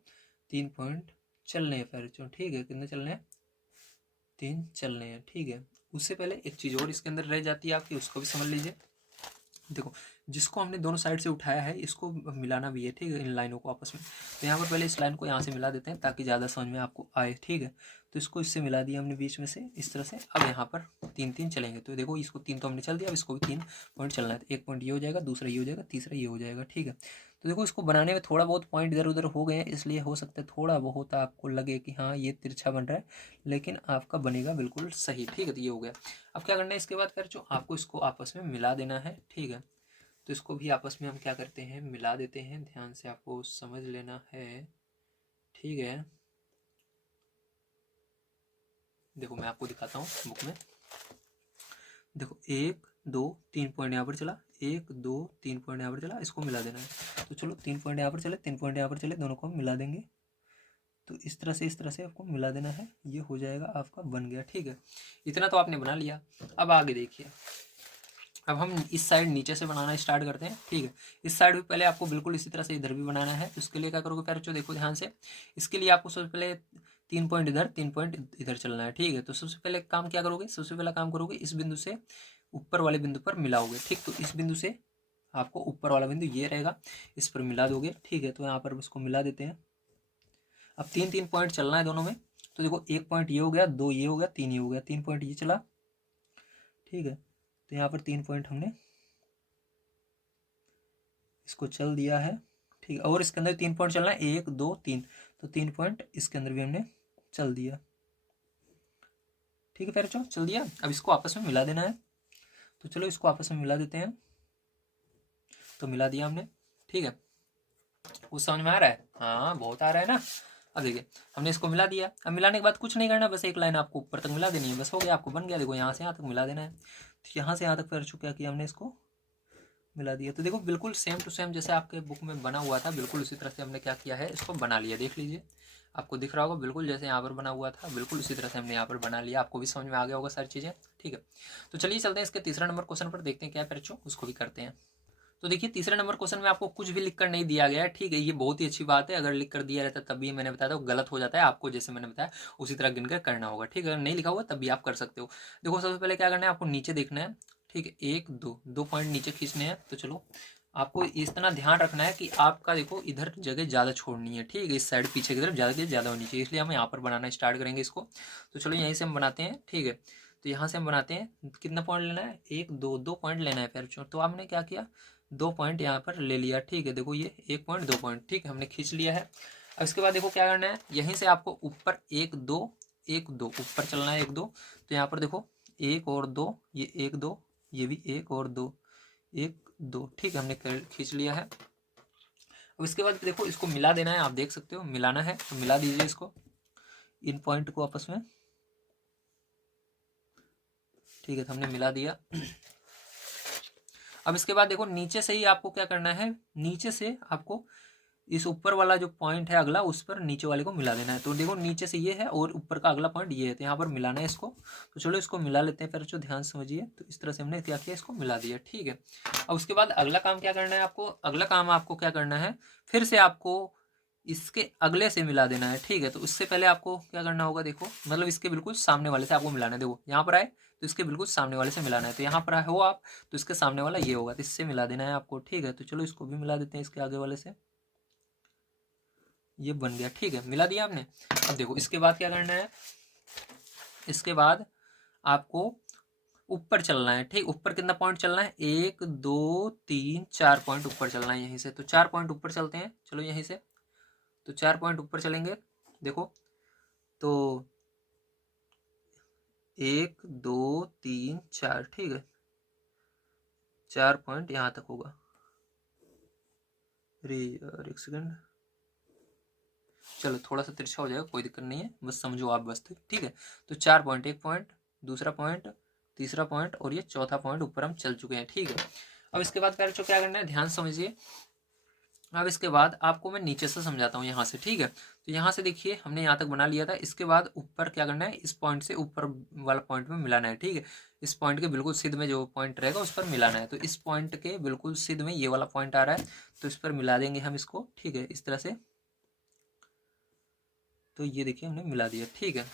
3 पॉइंट चलने हैं फिर, ठीक है। कितने चलने हैं, 3 चलने हैं, ठीक है। उससे पहले एक चीज़ और इसके अंदर रह जाती है आपकी, उसको भी समझ लीजिए। देखो जिसको हमने दोनों साइड से उठाया है इसको मिलाना भी है, ठीक है, इन लाइनों को आपस में। तो यहाँ पर पहले इस लाइन को यहाँ से मिला देते हैं ताकि ज़्यादा समझ में आपको आए, ठीक है। तो इसको इससे मिला दिया हमने बीच में से इस तरह से। अब यहाँ पर 3 3 चलेंगे। तो देखो इसको 3 तो हमने चल दिया, अब इसको भी 3 पॉइंट चलना है। तो 1 पॉइंट ये हो जाएगा, दूसरा ये हो जाएगा, तीसरा ये हो जाएगा, ठीक है। तो देखो इसको बनाने में थोड़ा बहुत पॉइंट इधर उधर हो गए हैं, इसलिए हो सकता है थोड़ा बहुत आपको लगे कि हाँ ये तिरछा बन रहा है, लेकिन आपका बनेगा बिल्कुल सही, ठीक है। तो ये हो गया। अब क्या करना है इसके बाद फिर, जो आपको इसको आपस में मिला देना है, ठीक है। तो इसको भी आपस में हम क्या करते हैं, मिला देते हैं। ध्यान से आपको समझ लेना है, ठीक है। देखो मैं आपको दिखाता हूँ बुक में। देखो 1 2 3 पॉइंट यहाँ पर चला, 1 2 3 पॉइंट यहाँ पर चला, इसको मिला देना है। तो चलो 3 पॉइंट यहाँ पर चले, 3 पॉइंट यहाँ पर चले, दोनों को हम मिला देंगे। तो इस तरह से आपको मिला देना है, ये हो जाएगा आपका, बन गया, ठीक है। इतना तो आपने बना लिया। अब आगे देखिए, अब हम इस साइड नीचे से बनाना स्टार्ट करते हैं, ठीक है। इस साइड भी पहले आपको बिल्कुल इसी तरह से इधर भी बनाना है। तो इसके लिए क्या करोगे प्यारे बच्चों, देखो ध्यान से। इसके लिए आपको सबसे पहले 3 पॉइंट इधर, 3 पॉइंट इधर चलना है, ठीक है। तो सबसे पहले काम क्या करोगे, सबसे पहला काम करोगे इस बिंदु से ऊपर वाले बिंदु पर मिलाओगे, ठीक। तो इस बिंदु से आपको ऊपर वाला बिंदु ये रहेगा, इस पर मिला दोगे, ठीक है। तो यहाँ पर इसको मिला देते हैं। अब 3 3 पॉइंट चलना है दोनों में। तो देखो 1 पॉइंट ये हो गया, 2 ये हो गया, 3 ये हो गया, 3 पॉइंट ये चला, ठीक है। तो यहाँ पर 3 पॉइंट हमने इसको चल दिया है, ठीक है। और इसके अंदर 3 पॉइंट चलना है, 1 2 3। तो 3 पॉइंट इसके अंदर भी हमने चल दिया, ठीक है। फिर चल दिया। अब इसको आपस में मिला देना है। तो चलो इसको आपस में मिला देते हैं। तो मिला दिया हमने, ठीक है। वो समझ में आ रहा है, हाँ बहुत आ रहा है ना। अब देखिए हमने इसको मिला दिया। अब मिलाने के बाद कुछ नहीं करना, बस एक लाइन आपको ऊपर तक मिला देनी है, बस हो गया, आपको बन गया। देखो यहाँ से यहाँ तक मिला देना है। तो यहाँ से यहाँ तक फिर क्या किया हमने, इसको मिला दिया। तो देखो बिल्कुल सेम टू सेम जैसे आपके बुक में बना हुआ था, बिल्कुल उसी तरह से हमने क्या किया है, इसको बना लिया। देख लीजिए, आपको दिख रहा होगा बिल्कुल जैसे यहाँ पर बना हुआ था, बिल्कुल उसी तरह से हमने यहाँ पर बना लिया। आपको भी समझ में आ गया होगा सारी चीज़ें, ठीक है। तो चलिए चलते हैं इसके तीसरा नंबर क्वेश्चन पर, देखते हैं क्या है बच्चों, उसको भी करते हैं। तो देखिए तीसरे नंबर क्वेश्चन में आपको कुछ भी लिख कर नहीं दिया गया है, ठीक है। ये बहुत ही अच्छी बात है, अगर लिख कर दिया रहता तभी मैंने बताया था गलत हो जाता है। आपको जैसे मैंने बताया उसी तरह गिनकर करना होगा, ठीक है। अगर नहीं लिखा हुआ तब भी आप कर सकते हो। देखो सबसे पहले क्या करना है, आपको नीचे देखना है, ठीक है। 1 2 2 पॉइंट नीचे खींचने हैं। तो चलो आपको इतना ध्यान रखना है कि आपका देखो इधर जगह ज़्यादा छोड़नी है, ठीक है। इस साइड पीछे की तरफ ज़्यादा होनी चाहिए, इसलिए हम यहाँ पर बनाना स्टार्ट करेंगे इसको। तो चलो यहीं से हम बनाते हैं, ठीक है। तो यहाँ से हम बनाते हैं, कितना पॉइंट लेना है, 1 2 2 पॉइंट लेना है फिर। तो आपने क्या किया, 2 पॉइंट यहाँ पर ले लिया, ठीक है। देखो ये 1 पॉइंट 2 पॉइंट, ठीक है, हमने खींच लिया है। अब इसके बाद देखो क्या करना है, यहीं से आपको ऊपर 1 2 1 2 ऊपर चलना है, 1 2। तो यहाँ पर देखो 1 और 2, ये 1 2, ये भी 1 और 2, 1 2, ठीक है, हमने खींच लिया है। अब इसके बाद देखो इसको मिला देना है, आप देख सकते हो मिलाना है, तो मिला दीजिए इसको, इन पॉइंट को आपस में, ठीक है। तो हमने मिला दिया। अब इसके बाद देखो नीचे से ही आपको क्या करना है, नीचे से आपको इस ऊपर वाला जो पॉइंट है अगला, उस पर नीचे वाले को मिला देना है। तो देखो नीचे से ये है और ऊपर का अगला पॉइंट ये है, तो यहाँ पर मिलाना है इसको। तो चलो इसको मिला लेते हैं फिर, जो ध्यान समझिए। तो इस तरह से हमने क्या किया, इसको मिला दिया, ठीक है। अब उसके बाद अगला काम क्या करना है आपको, अगला काम आपको क्या करना है, फिर से आपको इसके अगले से मिला देना है, ठीक है। तो उससे पहले आपको क्या करना होगा, देखो मतलब इसके बिल्कुल सामने वाले से आपको मिलाना है। देखो यहाँ पर आए तो इसके बिल्कुल सामने वाले से मिलाना है। तो यहाँ पर आए हो आप, तो इसके सामने वाला ये होगा, तो इससे मिला देना है आपको, ठीक है। तो चलो इसको भी मिला देते हैं इसके आगे वाले से। ये बन गया, ठीक है, मिला दिया आपने। अब देखो इसके बाद क्या करना है, इसके बाद आपको ऊपर चलना है, ठीक। ऊपर कितना पॉइंट चलना है, 1 2 3 4 पॉइंट ऊपर चलना है यहीं से। तो 4 पॉइंट ऊपर चलते हैं, चलो यहीं से। तो 4 पॉइंट ऊपर चलेंगे, देखो तो 1 2 3 4, ठीक है, 4 पॉइंट यहाँ तक होगा। अरे यार एक सेकंड, चलो थोड़ा सा तिरछा हो जाएगा, कोई दिक्कत नहीं है, बस समझो आप बस, ठीक है। तो 4 पॉइंट, एक पॉइंट, दूसरा पॉइंट, तीसरा पॉइंट और ये चौथा पॉइंट ऊपर हम चल चुके हैं, ठीक है। अब इसके बाद पैर क्या करना है, ध्यान समझिए। अब इसके बाद आपको मैं नीचे से समझाता हूँ यहाँ से, ठीक है। तो यहाँ से देखिए हमने यहाँ तक बना लिया था। इसके बाद ऊपर क्या करना है, इस पॉइंट से ऊपर वाला पॉइंट में मिलाना है, ठीक है। इस पॉइंट के बिल्कुल सिद्ध में जो पॉइंट रहेगा उस पर मिलाना है। तो इस पॉइंट के बिल्कुल सिद्ध में ये वाला पॉइंट आ रहा है, तो इस पर मिला देंगे हम इसको, ठीक है, इस तरह से। तो ये देखिए हमने मिला दिया, ठीक है।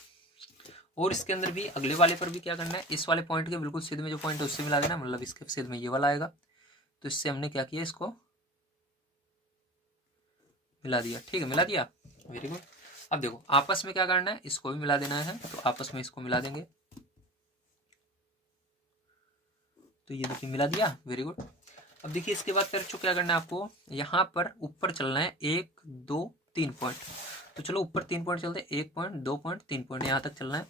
और इसके अंदर भी अगले वाले पर भी क्या करना है, इस वाले पॉइंट के बिल्कुल सिद्ध में जो पॉइंट है उससे मिला देना, मतलब इसके सिद्ध में ये वाला आएगा। तो इससे हमने क्या किया, इसको मिला दिया, ठीक है, मिला दिया, वेरी गुड। अब देखो आपस में क्या करना है, इसको भी मिला देना है, तो आपस में इसको मिला देंगे। तो ये देखिए मिला दिया, वेरी गुड। अब देखिए इसके बाद फिर क्या करना है आपको, यहाँ पर ऊपर चलना है 1 2 3 पॉइंट। तो चलो ऊपर 3 पॉइंट चलते हैं, 1 पॉइंट 2 पॉइंट 3 पॉइंट यहाँ तक चलना है।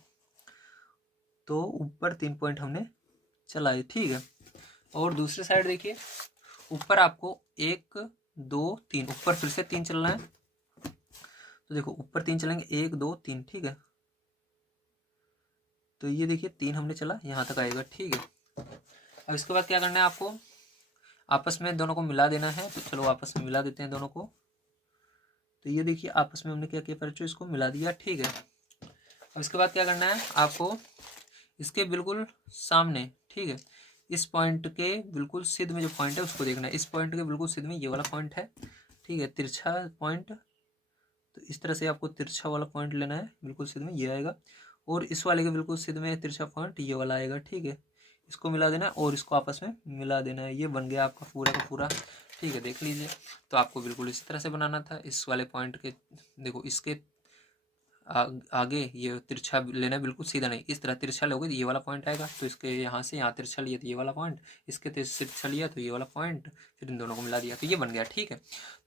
तो ऊपर 3 पॉइंट हमने चलाए, ठीक है। और दूसरे साइड देखिए ऊपर आपको 1 2 3, ऊपर फिर से 3 चलना है। तो देखो ऊपर 3 चलेंगे, 1 2 3, ठीक है। तो ये देखिए 3 हमने चला, यहाँ तक आएगा, ठीक है। अब इसके बाद क्या करना है आपको, आपस में दोनों को मिला देना है। तो चलो आपस में मिला देते हैं दोनों को। तो ये देखिए आपस में हमने क्या किया, परिचय इसको मिला दिया, ठीक है। अब इसके बाद क्या करना है आपको, इसके बिल्कुल सामने, ठीक है, इस पॉइंट के बिल्कुल सिद्ध में जो पॉइंट है उसको देखना है। इस पॉइंट के बिल्कुल सिद्ध में ये वाला पॉइंट है, ठीक है, तिरछा पॉइंट। तो इस तरह से आपको तिरछा वाला पॉइंट लेना है, बिल्कुल सिद्ध में ये आएगा। और इस वाले के बिल्कुल सिद्ध में तिरछा पॉइंट ये वाला आएगा, ठीक है। इसको मिला देना है और इसको आपस में मिला देना है। ये बन गया आपका पूरा का पूरा, ठीक है, देख लीजिए। तो आपको बिल्कुल इसी तरह से बनाना था। इस वाले पॉइंट के देखो इसके आगे ये तिरछा लेना है, बिल्कुल सीधा नहीं, इस तरह तिरछा लोगे तो ये वाला पॉइंट आएगा। तो इसके यहाँ से यहाँ तिरछा लिया तो ये वाला पॉइंट, इसके तिरछा लिया तो ये वाला पॉइंट, फिर इन दोनों को मिला दिया, तो ये बन गया, ठीक है।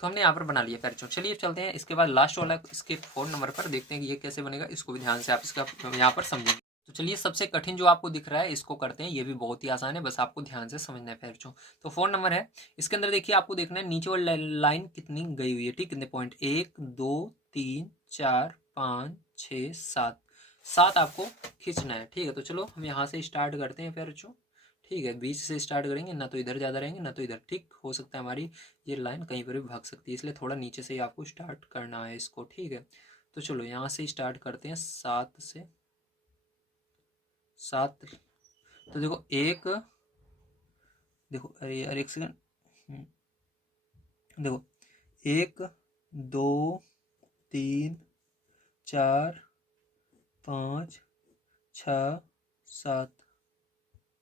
तो हमने यहाँ पर बना लिया पैरचों। चलिए चलते हैं इसके बाद लास्ट वाला, इसके 4 नंबर पर देखते हैं कि ये कैसे बनेगा। इसको भी ध्यान से आप इसका यहाँ पर समझेंगे। तो चलिए सबसे कठिन जो आपको दिख रहा है इसको करते हैं, ये भी बहुत ही आसान है, बस आपको ध्यान से समझना है पैरचों। तो 4 नंबर है, इसके अंदर देखिए आपको देखना है नीचे वाली लाइन कितनी गई हुई है, ठीक, कितने पॉइंट, 1 2 3 4 5 6 7, 7 आपको खींचना है, ठीक है। तो चलो हम यहाँ से स्टार्ट करते हैं पैरचों, ठीक है। बीच से स्टार्ट करेंगे, ना तो इधर ज़्यादा रहेंगे ना तो इधर, ठीक। हो सकता है हमारी ये लाइन कहीं पर भी भाग सकती है, इसलिए थोड़ा नीचे से ही आपको स्टार्ट करना है इसको, ठीक है। तो चलो यहाँ से स्टार्ट करते हैं 7 से, 7। तो देखो एक, देखो अरे यार एक सेकंड, देखो 1 2 3 4 5 6 7।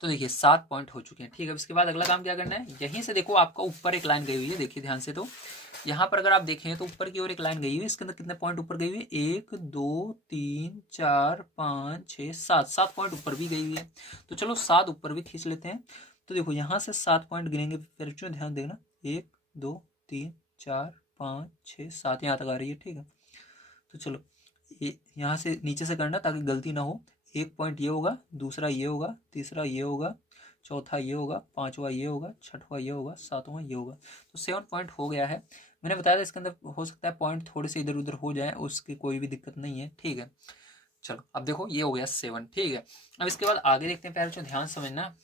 तो देखिए 7 पॉइंट हो चुके हैं, ठीक है। इसके बाद अगला काम क्या करना है, यहीं से देखो आपका ऊपर एक लाइन गई हुई है, देखिए ध्यान से। तो यहाँ पर अगर आप देखें तो ऊपर की ओर एक लाइन गई हुई है, इसके अंदर कितने पॉइंट ऊपर गई हुई है, 1 2 3 4 5 6 7, 7 पॉइंट ऊपर भी गई हुई है। तो चलो 7 ऊपर भी खींच लेते हैं। तो देखो यहाँ से 7 पॉइंट गिनेंगे, फिर ध्यान देना, 1 2 3 4 5 6 7 यहाँ तक आ रही है, ठीक है। तो चलो ये यहाँ से नीचे से करना ताकि गलती ना हो। एक पॉइंट ये होगा, दूसरा ये होगा, तीसरा ये होगा, चौथा ये होगा, पांचवा ये होगा, छठवां ये होगा, सातवां ये होगा। तो 7 पॉइंट हो गया है। मैंने बताया था इसके अंदर हो सकता है पॉइंट थोड़े से इधर उधर हो जाए, उसकी कोई भी दिक्कत नहीं है, ठीक है। चलो अब देखो ये हो गया 7, ठीक है। अब इसके बाद आगे देखते हैं, पहले ध्यान समझना।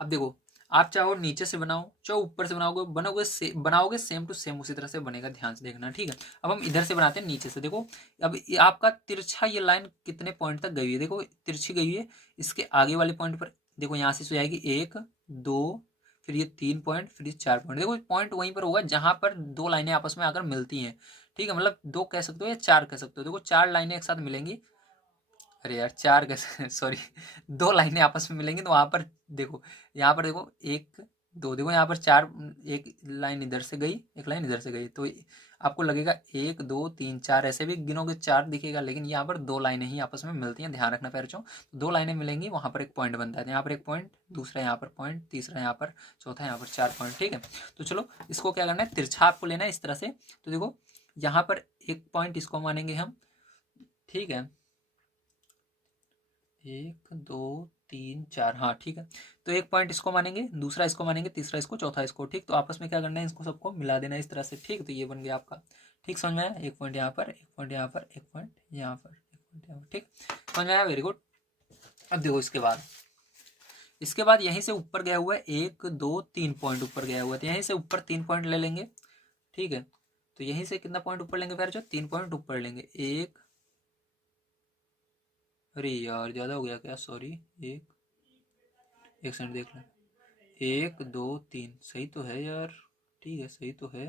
अब देखो आप चाहो नीचे से बनाओ चाहो ऊपर से बनाओगे सेम टू सेम उसी तरह से बनेगा, ध्यान से देखना, ठीक है। अब हम इधर से बनाते हैं नीचे से। देखो अब आपका तिरछा ये लाइन कितने पॉइंट तक गई हुई है, देखो तिरछी गई हुई है। इसके आगे वाले पॉइंट पर देखो यहाँ से जाएगी 1 2, फिर ये 3 पॉइंट, फिर ये 4 पॉइंट। देखो पॉइंट वहीं पर होगा जहां पर 2 लाइनें आपस में आकर मिलती हैं, ठीक है। मतलब 2 कह सकते हो या 4 कह सकते हो। देखो 4 लाइनें एक साथ मिलेंगी, अरे यार 4 कैसे सॉरी 2 लाइनें आपस में मिलेंगी तो वहां पर देखो, यहाँ पर देखो 1 दो। देखो यहाँ पर चार, एक लाइन इधर से गई, एक लाइन इधर से गई, तो आपको लगेगा 1 2 3 4, ऐसे भी गिनोगे 4 दिखेगा, लेकिन यहाँ पर दो लाइनें ही आपस में मिलती हैं, ध्यान रखना प्यारे बच्चों। तो दो लाइनें मिलेंगी, वहाँ पर एक पॉइंट बनता है, तो यहाँ पर एक पॉइंट, दूसरा यहाँ पर पॉइंट, तीसरा यहाँ पर, चौथा यहाँ पर 4 पॉइंट। ठीक है, तो चलो इसको क्या करना है, तिरछा आपको लेना है इस तरह से। तो देखो यहाँ पर एक पॉइंट इसको मानेंगे हम, ठीक है, 1 2 3 4, हाँ ठीक है। तो एक पॉइंट इसको मानेंगे, दूसरा इसको मानेंगे, तीसरा इसको, चौथा इसको। ठीक, तो आपस में क्या करना है, इसको सबको मिला देना इस तरह से। ठीक, तो ये बन गया आपका। ठीक, समझ में आया? एक पॉइंट यहाँ पर, एक पॉइंट यहाँ पर, एक पॉइंट यहाँ पर, एक पॉइंट यहाँ पर। ठीक, समझ में आया? Very good. अब देखो इसके बाद यहीं से ऊपर गया हुआ है 1 2 3 पॉइंट ऊपर गया हुआ है, तो यहीं से ऊपर 3 पॉइंट ले लेंगे। ठीक है, तो यहीं से कितना पॉइंट ऊपर लेंगे फिर? जो 3 पॉइंट ऊपर लेंगे। एक, अरे यार ज्यादा हो गया क्या, सॉरी, एक सेकंड देख लें। 1 2 3 सही तो है यार, ठीक है, सही तो है,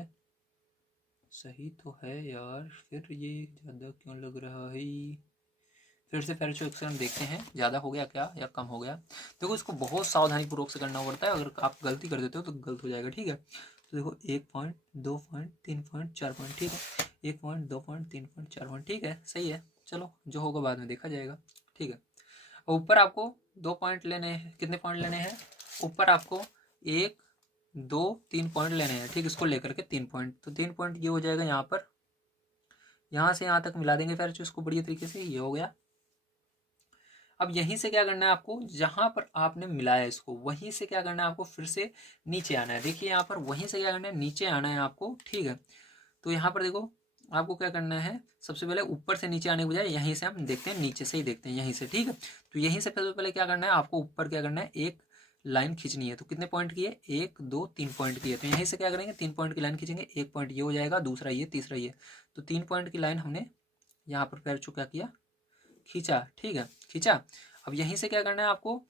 सही तो है यार, फिर ये ज़्यादा क्यों लग रहा है? फिर से फिर एक्शन देखते हैं, ज़्यादा हो गया क्या या कम हो गया। देखो इसको बहुत सावधानी पूर्वक से करना पड़ता है, अगर आप गलती कर देते हो तो गलत हो जाएगा। ठीक है, तो देखो 1 पॉइंट 2 पॉइंट 3 पॉइंट 4 पॉइंट। ठीक है, 1 पॉइंट 2 पॉइंट 3 पॉइंट 4 पॉइंट। ठीक है, सही है, चलो जो होगा बाद में देखा जाएगा। ठीक है, ऊपर आपको 2 पॉइंट लेने हैं, कितने पॉइंट लेने हैं? ऊपर आपको 1 2 3 पॉइंट लेने हैं। ठीक, इसको लेकर के 3 पॉइंट, तो 3 पॉइंट ये हो जाएगा यहाँ पर, यहाँ से यहाँ तक मिला देंगे फिर इसको बढ़िया तरीके से, ये हो गया। अब यहीं से क्या करना है आपको, जहां पर आपने मिलाया इसको, वहीं से क्या करना है आपको, फिर से नीचे आना है। देखिए यहाँ पर वहीं से क्या करना है, नीचे आना है आपको। ठीक है, तो यहाँ पर देखो आपको क्या करना है, सबसे पहले ऊपर से नीचे आने के बजाय यहीं से हम देखते हैं, नीचे से ही देखते हैं, यहीं से। ठीक है, तो यहीं से सबसे पहले क्या करना है आपको, ऊपर क्या करना है, एक लाइन खींचनी है। तो कितने पॉइंट की है? 1 2 3 पॉइंट की है, तो यहीं से क्या करेंगे, 3 पॉइंट की लाइन खींचेंगे। एक पॉइंट ये हो जाएगा, दूसरा ये, तीसरा ये, तो 3 पॉइंट की लाइन हमने यहाँ पर पैर चुका किया, खींचा। ठीक है, खींचा। अब यहीं से क्या करना है आपको,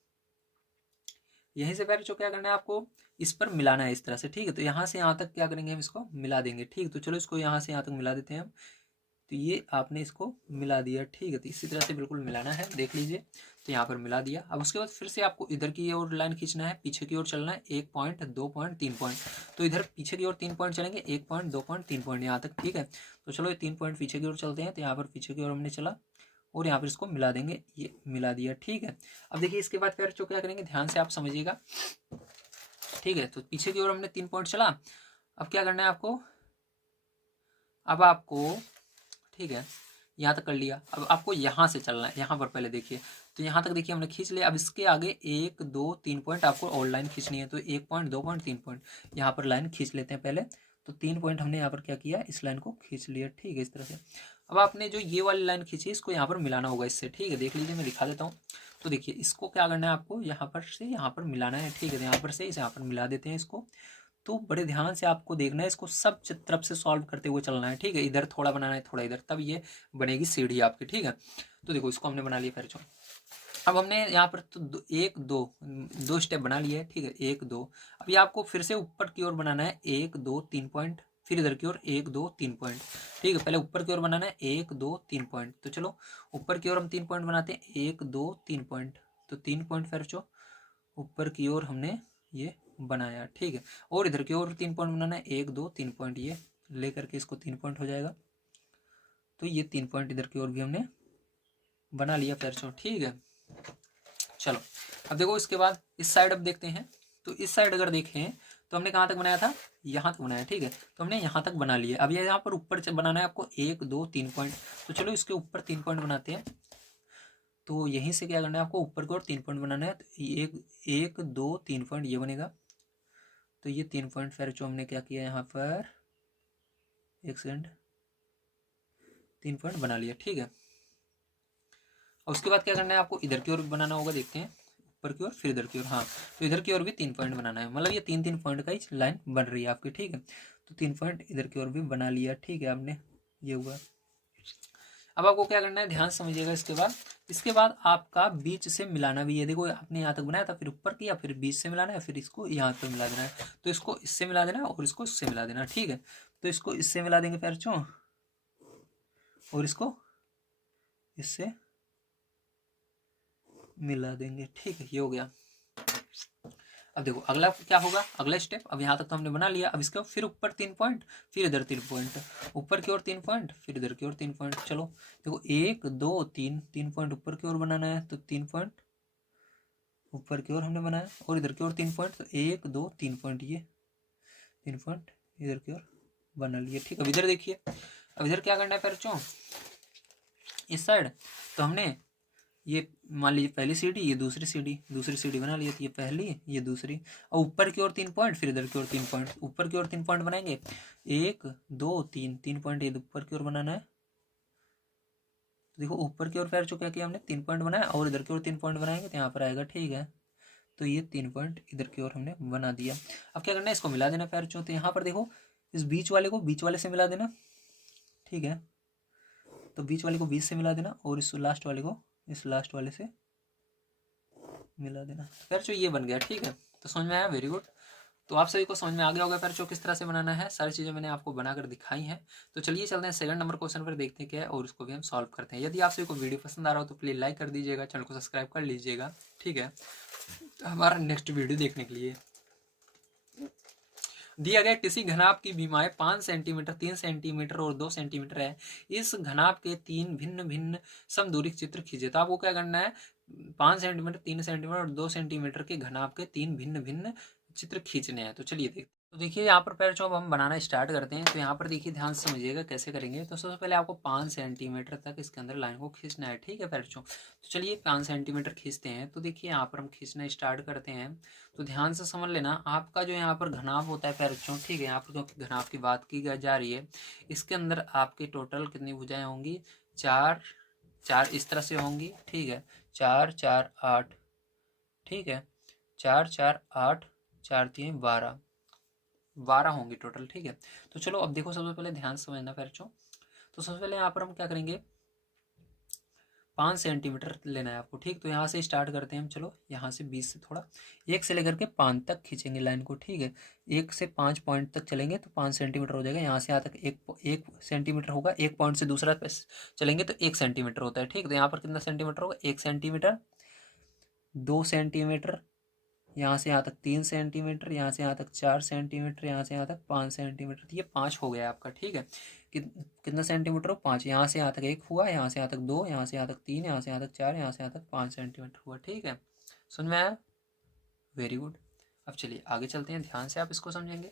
यहीं से पैर चुका क्या करना है आपको, इस पर मिलाना है इस तरह से। ठीक है, तो यहाँ से यहाँ तक क्या करेंगे, हम इसको मिला देंगे। ठीक, तो चलो इसको यहाँ से यहाँ तक मिला देते हैं हम। तो ये आपने इसको मिला दिया। ठीक है, तो इसी तरह से बिल्कुल मिलाना है, देख लीजिए। तो यहाँ पर मिला दिया। अब उसके बाद फिर से आपको इधर की ओर लाइन खींचना है, पीछे की ओर चलना है, 1 पॉइंट 2 पॉइंट 3 पॉइंट। तो इधर पीछे की ओर 3 पॉइंट चलेंगे, 1 पॉइंट 2 पॉइंट 3 पॉइंट यहाँ तक। ठीक है, तो चलो ये 3 पॉइंट पीछे की ओर चलते हैं, तो यहाँ पर पीछे की ओर हमने चला और यहाँ पर इसको मिला देंगे, ये मिला दिया। ठीक है, अब देखिए इसके बाद फिर क्या करेंगे, ध्यान से आप समझिएगा। ठीक है, तो पीछे की ओर हमने 3 पॉइंट चला। अब क्या करना है आपको, अब आपको, ठीक है, यहाँ तक कर लिया। अब आपको यहाँ से चलना है, यहाँ पर पहले देखिए, तो यहाँ तक देखिए हमने खींच लिया। अब इसके आगे 1 2 3 पॉइंट आपको और लाइन खींचनी है, तो 1 पॉइंट 2 पॉइंट 3 पॉइंट यहाँ पर लाइन खींच लेते हैं पहले। तो 3 पॉइंट हमने यहाँ पर क्या किया, इस लाइन को खींच लिया। ठीक है, इस तरह से। अब आपने जो ये वाली लाइन खींची, इसको यहाँ पर मिलाना होगा इससे। ठीक है, देख लीजिए, मैं दिखा देता हूँ। तो देखिए इसको क्या करना है आपको, यहाँ पर से यहाँ पर मिलाना है। ठीक है, तो यहाँ पर से इसे यहाँ पर मिला देते हैं इसको। तो बड़े ध्यान से आपको देखना है, इसको सब तरफ से सॉल्व करते हुए चलना है। ठीक है, इधर थोड़ा बनाना है, थोड़ा इधर, तब ये बनेगी सीढ़ी आपकी। ठीक है, तो देखो इसको हमने बना लिया फिर। अब हमने यहाँ पर तो एक दो स्टेप बना लिए। ठीक है, 1 2। अब ये आपको फिर से ऊपर की ओर बनाना है, 1 2 3 पॉइंट, फिर इधर की ओर 1 2 3 पॉइंट। ठीक है, पहले ऊपर की ओर बनाना है 1 2 3 पॉइंट। तो चलो ऊपर की ओर हम 3 पॉइंट बनाते हैं, 1 2 3 पॉइंट। तो 3 पॉइंट फिर ऊपर की ओर हमने ये बनाया। ठीक है, और इधर की ओर 3 पॉइंट बनाना है, 1 2 3 पॉइंट, ये लेकर के इसको 3 पॉइंट हो जाएगा। तो ये 3 पॉइंट इधर की ओर भी हमने बना लिया फिर। ठीक है, चलो अब देखो इसके बाद इस साइड अब देखते हैं। तो इस साइड अगर देखें तो हमने कहाँ तक बनाया था, यहाँ तक बनाया। ठीक है, तो हमने यहाँ तक बना लिया। अब ये यहाँ पर ऊपर बनाना है आपको 1 2 3 पॉइंट। तो चलो इसके ऊपर 3 पॉइंट बनाते हैं। तो यहीं से क्या करना है आपको, ऊपर की ओर 3 पॉइंट बनाना है। तो 1 2 3 पॉइंट ये बनेगा। तो ये 3 पॉइंट फिर हमने क्या किया, यहाँ पर एक सेकंड, 3 पॉइंट बना लिया। ठीक है, और उसके बाद क्या करना है आपको, इधर की ओर बनाना होगा, देखते हैं, ऊपर की ओर फिर इधर की ओर। हाँ, तो इधर की ओर भी 3 पॉइंट बनाना है, मतलब ये 3 पॉइंट का ही लाइन बन रही है आपकी। ठीक है, तो 3 पॉइंट इधर की ओर भी बना लिया। ठीक है, आपने, ये हुआ। अब आपको क्या करना है, ध्यान समझिएगा। इसके बाद आपका बीच से मिलाना भी है। देखो आपने यहाँ तक बनाया था, फिर ऊपर किया, फिर बीच से मिलाना है, फिर इसको यहाँ पर मिला देना है। तो इसको इससे मिला देना है और इसको इससे मिला देना है। ठीक है, तो इसको इससे मिला देंगे पैरचों, और इसको इससे मिला देंगे। ठीक है, ये हो गया। अब देखो अगला क्या होगा, अगला स्टेप, अब यहाँ तक तो हमने बना लिया। अब इसके फिर ऊपर 3 पॉइंट, फिर इधर 3 पॉइंट, ऊपर की ओर 3 पॉइंट, फिर इधर की ओर 3 पॉइंट। चलो देखो 1 2 3, 3 पॉइंट ऊपर की ओर बनाना है तो 3 पॉइंट ऊपर की ओर हमने बनाया, और इधर की ओर 3 पॉइंट, तो 1 2 3 पॉइंट, ये 3 पॉइंट इधर की ओर बना लिए। ठीक, अब इधर देखिए, अब इधर क्या करना है बच्चों, इस साइड तो हमने ये मान लीजिए पहली सीढ़ी, ये दूसरी सीढ़ी बना लिया, तो ये पहली ये दूसरी, और ऊपर की ओर 3 पॉइंट, फिर इधर की ओर 3 पॉइंट, ऊपर की ओर 3 पॉइंट बनाएंगे, 1 2 3, 3 पॉइंट ये ऊपर की ओर बनाना है। तो देखो ऊपर की ओर फिर जो क्या किया हमने, 3 पॉइंट बनाया, और इधर की ओर 3 पॉइंट बनाएंगे तो यहाँ पर आएगा। ठीक है, तो ये 3 पॉइंट इधर की ओर हमने बना दिया। अब क्या करना है, इसको मिला देना पैर चो, तो यहाँ पर देखो इस बीच वाले को बीच वाले से मिला देना। ठीक है, तो बीच वाले को बीच से मिला देना, और इस लास्ट वाले को इस लास्ट वाले से मिला देना। पैर चो ये बन गया। ठीक है, तो समझ में आया, वेरी गुड। तो आप सभी को समझ में आ गया होगा पैर चो किस तरह से बनाना है, सारी चीज़ें मैंने आपको बनाकर दिखाई हैं। तो चलिए चलते हैं सेकंड नंबर क्वेश्चन पर, देखते हैं क्या है और उसको भी हम सॉल्व करते हैं। यदि आप सभी को वीडियो पसंद आ रहा हो तो प्लीज़ लाइक कर दीजिएगा, चैनल को सब्सक्राइब कर लीजिएगा। ठीक है, हमारा नेक्स्ट वीडियो देखने के लिए। दिया गया किसी घनाभ की बीमाएं 5 सेंटीमीटर, 3 सेंटीमीटर और 2 सेंटीमीटर है। इस घनाभ के 3 भिन्न भिन्न समदूरी चित्र खींचे। तो आपको क्या करना है, 5 सेंटीमीटर, 3 सेंटीमीटर और 2 सेंटीमीटर के घनाभ के 3 भिन्न भिन्न चित्र खींचने हैं। तो चलिए देखते हैं। तो देखिए यहाँ पर पैर चौब हम बनाना स्टार्ट करते हैं। तो यहाँ पर देखिए ध्यान से समझिएगा कैसे करेंगे। तो सबसे पहले आपको 5 सेंटीमीटर तक इसके अंदर लाइन को खींचना है। ठीक है पैर चौब, तो चलिए 5 सेंटीमीटर खींचते हैं। तो देखिए यहाँ पर हम खींचना स्टार्ट करते हैं। तो ध्यान से समझ लेना, आपका जो यहाँ पर घनाभ होता है पैर चौब, ठीक है, यहाँ पर क्योंकि घनाभ की बात की जा रही है, इसके अंदर आपकी टोटल कितनी भुजाएं होंगी, 4 4 इस तरह से होंगी। ठीक है, 4 4 8, ठीक है, 4 4 8, 4 3 12 12 होंगी टोटल। ठीक है, तो चलो अब देखो सबसे पहले ध्यान से समझना बच्चों। तो सबसे पहले यहाँ पर हम क्या करेंगे, 5 सेंटीमीटर लेना है आपको। ठीक, तो यहाँ से स्टार्ट करते हैं हम। चलो यहाँ से 20 से थोड़ा 1 से लेकर के 5 तक खींचेंगे लाइन को। ठीक है, 1 से 5 पॉइंट तक चलेंगे तो 5 सेंटीमीटर हो जाएगा। यहाँ से यहाँ तक 1 सेंटीमीटर होगा। 1 पॉइंट से दूसरा चलेंगे तो 1 सेंटीमीटर होता है। ठीक, तो यहाँ पर कितना सेंटीमीटर होगा, 1 सेंटीमीटर, 2 सेंटीमीटर, यहाँ से यहाँ तक 3 सेंटीमीटर, यहाँ से यहाँ तक 4 सेंटीमीटर, यहाँ से यहाँ तक 5 सेंटीमीटर। तो ये 5 हो गया आपका। ठीक है, कितना सेंटीमीटर हो, 5। यहाँ से यहाँ तक 1 हुआ, यहाँ से यहाँ तक 2, यहाँ से यहाँ तक 3, यहाँ से यहाँ तक 4, यहाँ से यहाँ तक 5 सेंटीमीटर हुआ। ठीक है, सुन में आया, वेरी गुड। अब चलिए आगे चलते हैं, ध्यान से आप इसको समझेंगे।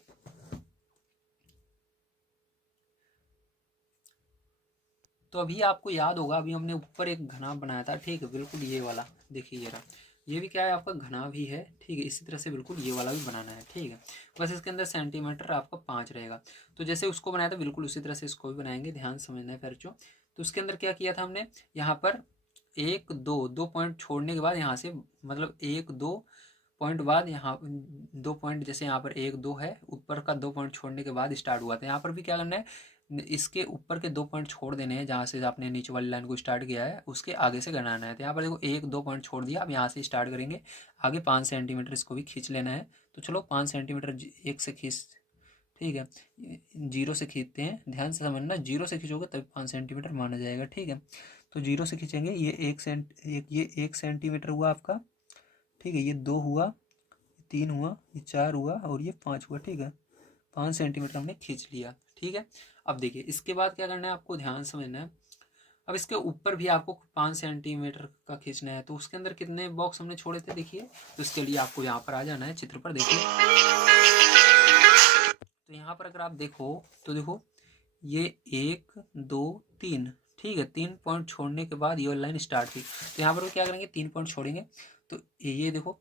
तो अभी आपको याद होगा, अभी हमने ऊपर एक घनाभ बनाया था। ठीक है, बिल्कुल ये वाला देखिए, ये रहा, ये भी क्या है आपका घनाभ ही है। ठीक है, इसी तरह से बिल्कुल ये वाला भी बनाना है। ठीक है, बस इसके अंदर सेंटीमीटर आपका 5 रहेगा। तो जैसे उसको बनाया था बिल्कुल उसी तरह से इसको भी बनाएंगे, ध्यान समझना है बच्चों। तो उसके अंदर क्या किया था हमने, यहाँ पर 1 2 पॉइंट छोड़ने के बाद यहाँ से, मतलब 1 2 पॉइंट बाद यहाँ 2 पॉइंट, जैसे यहाँ पर 1 2 है, ऊपर का 2 पॉइंट छोड़ने के बाद स्टार्ट हुआ था। यहाँ पर भी क्या करना है, इसके ऊपर के 2 पॉइंट छोड़ देने हैं, जहाँ से आपने नीचे वाली लाइन को स्टार्ट किया है उसके आगे से गणाना है। तो यहाँ पर देखो 1 2 पॉइंट छोड़ दिया। अब यहाँ से स्टार्ट करेंगे, आगे 5 सेंटीमीटर इसको भी खींच लेना है। तो चलो 5 सेंटीमीटर 1 से खींच, ठीक है, 0 से खींचते हैं, ध्यान से समझना, 0 से खींचोगे तभी 5 सेंटीमीटर माना जाएगा। ठीक है, तो 0 से खींचेंगे, ये 1 सेंटीमीटर हुआ आपका। ठीक है, ये 2 हुआ, 3 हुआ, ये 4 हुआ, और ये 5 हुआ। ठीक है, 5 सेंटीमीटर हमने खींच लिया। ठीक है, अब देखिए इसके बाद क्या करना है, आपको ध्यान समझना है। अब इसके ऊपर भी आपको 5 सेंटीमीटर का खींचना है। तो उसके अंदर कितने बॉक्स हमने छोड़े थे देखिए। तो इसके लिए आपको यहाँ पर आ जाना है, चित्र पर देखिए। तो यहाँ पर अगर आप देखो तो देखो ये 1 2 3, ठीक है, 3 पॉइंट छोड़ने के बाद ये लाइन स्टार्ट थी। तो यहाँ पर क्या करेंगे, 3 पॉइंट छोड़ेंगे। तो ये देखो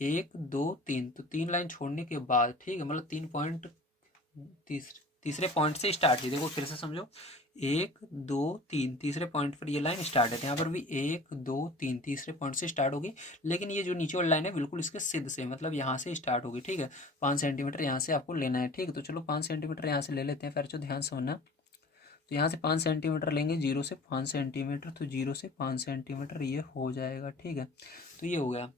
1 2 3, तो 3 लाइन छोड़ने के बाद, ठीक है, मतलब 3 पॉइंट तीसरे पॉइंट से स्टार्ट की। देखो फिर से समझो, 1 2 3 तीसरे पॉइंट पर ये लाइन स्टार्ट है। यहाँ पर भी 1 2 3 तीसरे पॉइंट से स्टार्ट होगी, लेकिन ये जो नीचे वाली लाइन है बिल्कुल इसके सिद्ध से, मतलब यहाँ से स्टार्ट होगी। ठीक है, 5 सेंटीमीटर यहाँ से आपको लेना है। ठीक है, तो चलो 5 सेंटीमीटर यहाँ से ले लेते हैं। फिर जो ध्यान से होना, तो यहाँ से 5 सेंटीमीटर लेंगे, 0 से 5 सेंटीमीटर, तो 0 से 5 सेंटीमीटर ये हो जाएगा। ठीक है, तो ये हो गया।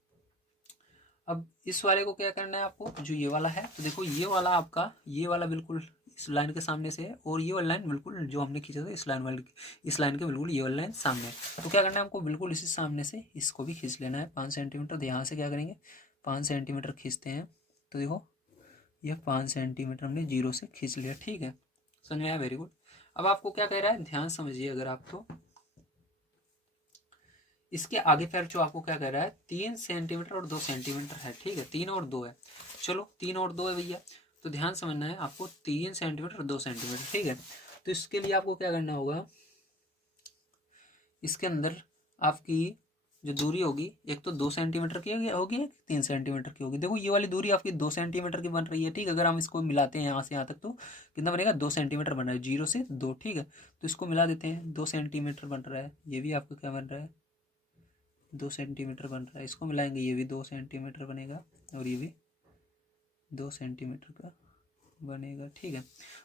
अब इस वाले को क्या करना है आपको, जो ये वाला है, तो देखो ये वाला आपका, ये वाला बिल्कुल इस लाइन के सामने से है, और ये वाला लाइन बिल्कुल जो हमने खींचा था इस लाइन के बिल्कुल ये वाला लाइन सामने है। तो क्या करना है हमको, बिल्कुल इसी सामने से इसको भी खींच लेना है 5 सेंटीमीटर। तो यहाँ से क्या करेंगे, 5 सेंटीमीटर खींचते हैं तो देखो यह 5 सेंटीमीटर हमने जीरो से खींच लिया। ठीक है, समझ में आया? Very good. अब आपको क्या कह रहा है, ध्यान समझिए। अगर आप तो इसके आगे फिर जो आपको क्या कह रहा है, 3 सेंटीमीटर और 2 सेंटीमीटर है। ठीक है, 3 और 2 है। चलो 3 और 2 है भैया, तो ध्यान समझना है आपको, 3 सेंटीमीटर और 2 सेंटीमीटर। ठीक है, तो इसके लिए आपको क्या करना होगा, इसके अंदर आपकी जो दूरी होगी, एक तो 2 सेंटीमीटर की होगी, 3 सेंटीमीटर की होगी। देखो ये वाली दूरी आपकी 2 सेंटीमीटर की बन रही है। ठीक है, अगर हम इसको मिलाते हैं यहाँ से यहाँ तक तो कितना बनेगा, 2 सेंटीमीटर बन रहा है, 0 से 2। ठीक है, तो इसको मिला देते हैं, 2 सेंटीमीटर बन रहा है। ये भी आपका क्या बन रहा है, 2 सेंटीमीटर बन रहा है। इसको मिलाएंगे, ये भी 2 सेंटीमीटर बनेगा और ये भी 2 सेंटीमीटर का बनेगा। ठीक है,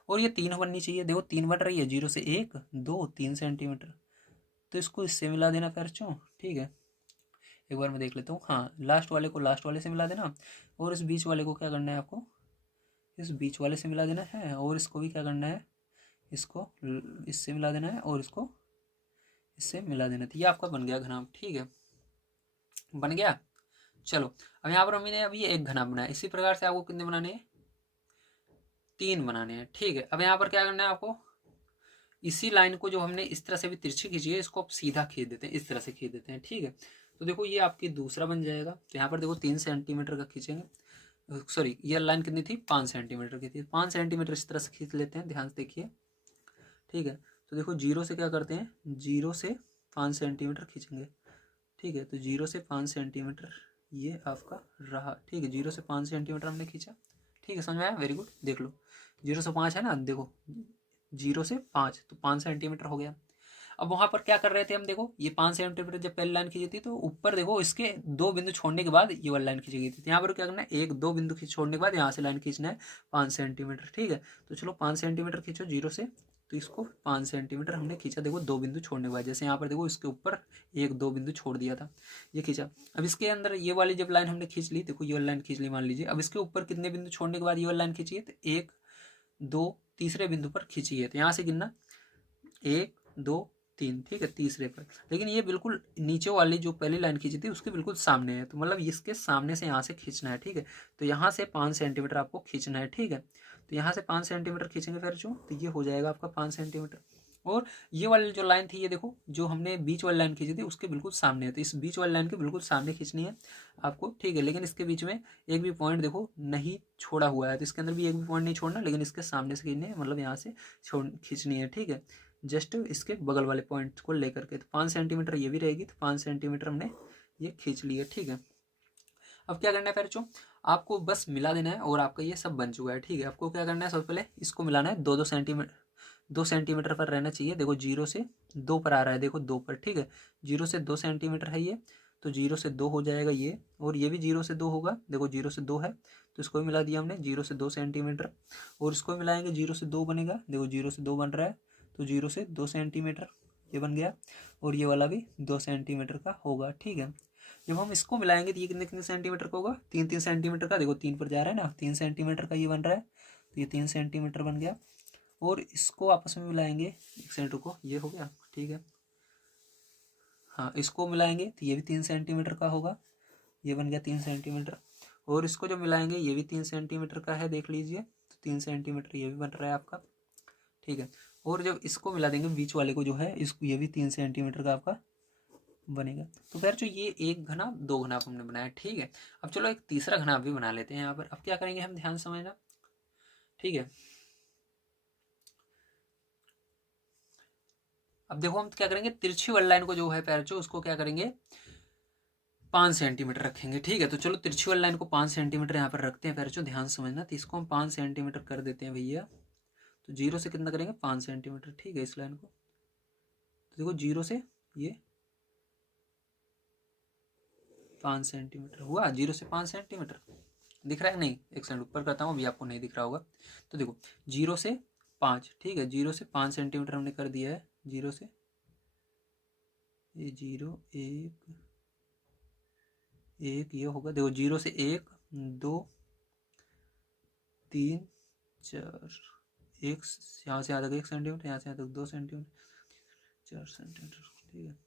और ये 3 बननी चाहिए। देखो 3 बन रही है, 0 से 1 2 3 सेंटीमीटर, तो इसको इससे मिला देना पैरचों। ठीक है, एक बार मैं देख लेता हूँ। हाँ, लास्ट वाले को लास्ट वाले से मिला देना, और इस बीच वाले को क्या करना है आपको, इस बीच वाले से मिला देना है, और इसको भी क्या करना है, इसको इससे मिला देना है, और इसको इससे मिला देना। तो ये आपका बन गया घनाभ। ठीक है, बन गया। चलो अब यहाँ पर हमने अभी एक घनाभ बनाया। इसी प्रकार से आपको कितने बनाने हैं, 3 बनाने हैं। ठीक है, अब यहाँ पर क्या करना है आपको, इसी लाइन को जो हमने इस तरह से भी तिरछी खींची है, इसको आप सीधा खींच देते हैं, इस तरह से खींच देते हैं। ठीक है, तो देखो ये आपकी दूसरा बन जाएगा। तो यहाँ पर देखो 3 सेंटीमीटर का खींचेंगे, सॉरी ये लाइन कितनी थी, 5 सेंटीमीटर की थी। 5 सेंटीमीटर इस तरह से खींच लेते हैं, ध्यान से देखिए। ठीक है, तो देखो 0 से क्या करते हैं, 0 से 5 सेंटीमीटर खींचेंगे। ठीक है, तो 0 से 5 सेंटीमीटर ये आपका रहा। ठीक है, 0 से 5 सेंटीमीटर हमने खींचा। ठीक है, समझ में आया? Very good. देख लो 0 से 5 है ना, देखो 0 से 5 तो 5 सेंटीमीटर हो गया। अब वहां पर क्या कर रहे थे हम, देखो ये 5 सेंटीमीटर जब पहली लाइन खींची थी तो ऊपर देखो इसके 2 बिंदु छोड़ने के बाद ये वाली लाइन खींची गई थी। तो यहाँ पर क्या करना है, 1 2 बिंदु छोड़ने के बाद यहाँ से लाइन खींचना है 5 सेंटीमीटर। ठीक है, तो चलो 5 सेंटीमीटर खींचो 0 से, तो इसको 5 सेंटीमीटर हमने खींचा। देखो 2 बिंदु छोड़ने के बाद, जैसे यहाँ पर देखो इसके ऊपर 1 2 बिंदु छोड़ दिया था, ये खींचा। अब इसके अंदर ये वाली जब लाइन हमने खींच ली, देखो ये वाली लाइन खींच ली मान लीजिए। अब इसके ऊपर कितने बिंदु छोड़ने के बाद ये वाली लाइन खींची है, तो 1 2 तीसरे बिंदु पर खींची है। तो यहाँ से गिनना 1 2 3। ठीक है, तीसरे पर, लेकिन ये बिल्कुल नीचे वाली जो पहली लाइन खींची थी उसके बिल्कुल सामने है, तो मतलब इसके सामने से यहाँ से खींचना है। ठीक है, तो यहाँ से 5 सेंटीमीटर आपको खींचना है। ठीक है, तो यहाँ से 5 सेंटीमीटर खींचेंगे फिर जो, तो ये हो जाएगा आपका 5 सेंटीमीटर। और ये वाली जो लाइन थी, ये देखो जो हमने बीच वाली लाइन खींची थी उसके बिल्कुल सामने है, तो इस बीच वाली लाइन के बिल्कुल सामने खींचनी है आपको। ठीक है, लेकिन इसके बीच में एक भी पॉइंट देखो नहीं छोड़ा हुआ है, तो इसके अंदर भी एक भी पॉइंट नहीं छोड़ना, लेकिन इसके सामने से खींचनी है, मतलब यहाँ से छोड़ खींचनी है। ठीक है, जस्ट इसके बगल वाले पॉइंट को लेकर के। तो 5 सेंटीमीटर ये भी रहेगी, तो 5 सेंटीमीटर हमने ये खींच ली है। ठीक है, अब क्या करना है फिर जो, आपको बस मिला देना है और आपका ये सब बन चुका है। ठीक है, आपको क्या करना है, सबसे पहले इसको मिलाना है, 2 2 सेंटीमीटर 2 सेंटीमीटर पर रहना चाहिए। देखो 0 से 2 पर आ रहा है, देखो 2 पर। ठीक है, 0 से 2 सेंटीमीटर है ये, तो 0 से 2 हो जाएगा ये, और ये भी 0 से 2 होगा। देखो 0 से 2 है, तो इसको भी मिला दिया हमने, 0 से 2 सेंटीमीटर, और इसको मिलाएंगे 0 से 2 बनेगा। देखो 0 से 2 बन रहा है, तो 0 से 2 सेंटीमीटर ये बन गया, और ये वाला भी 2 सेंटीमीटर का होगा। ठीक है, जब हम इसको मिलाएंगे तो ये कितने कितने सेंटीमीटर का होगा, 3 3 सेंटीमीटर का। देखो 3 पर जा रहा है ना, 3 सेंटीमीटर का ये बन रहा है, तो ये 3 सेंटीमीटर बन गया। और इसको आपस में मिलाएंगे, एक सेंट को, ये हो गया। ठीक है, हाँ इसको मिलाएंगे तो ये भी 3 सेंटीमीटर का होगा, ये बन गया 3 सेंटीमीटर। और इसको जो मिलाएंगे ये भी 3 सेंटीमीटर का है, देख लीजिए, तो 3 सेंटीमीटर ये भी बन रहा है आपका। ठीक है, और जब इसको मिला देंगे बीच वाले को जो है, इसको ये भी 3 सेंटीमीटर का आपका बनेगा। तो फिर जो ये एक घनाभ 2 घनाभ हमने बनाया। ठीक है, अब चलो एक तीसरा घनाभ भी बना लेते हैं यहाँ पर। अब क्या करेंगे हम, ध्यान समझना। ठीक है, अब देखो हम क्या करेंगे, तिरछी वाली लाइन को जो है पैरचो, उसको क्या करेंगे, 5 सेंटीमीटर रखेंगे। ठीक है, तो चलो तिरछी वाली लाइन को 5 सेंटीमीटर यहाँ पर रखते हैं पैरचो, ध्यान समझना। तो इसको हम 5 सेंटीमीटर कर देते हैं भैया। तो 0 से कितना करेंगे, 5 सेंटीमीटर। ठीक है, इस लाइन को, तो देखो 0 से ये 5 सेंटीमीटर हुआ, 0 से 5 सेंटीमीटर दिख रहा है नहीं, एक सेकंड ऊपर करता हूँ, अभी आपको नहीं दिख रहा होगा। तो देखो 0 से 5, ठीक है, 0 से 5 सेंटीमीटर हमने कर दिया है। 0 से ये 0 1 1 ये होगा, देखो 0 से 1 2 3 4, एक यहाँ से यहाँ तक 1 सेंटीमीटर, यहाँ से यहाँ तक 2 सेंटीमीटर, 4 सेंटीमीटर। ठीक है,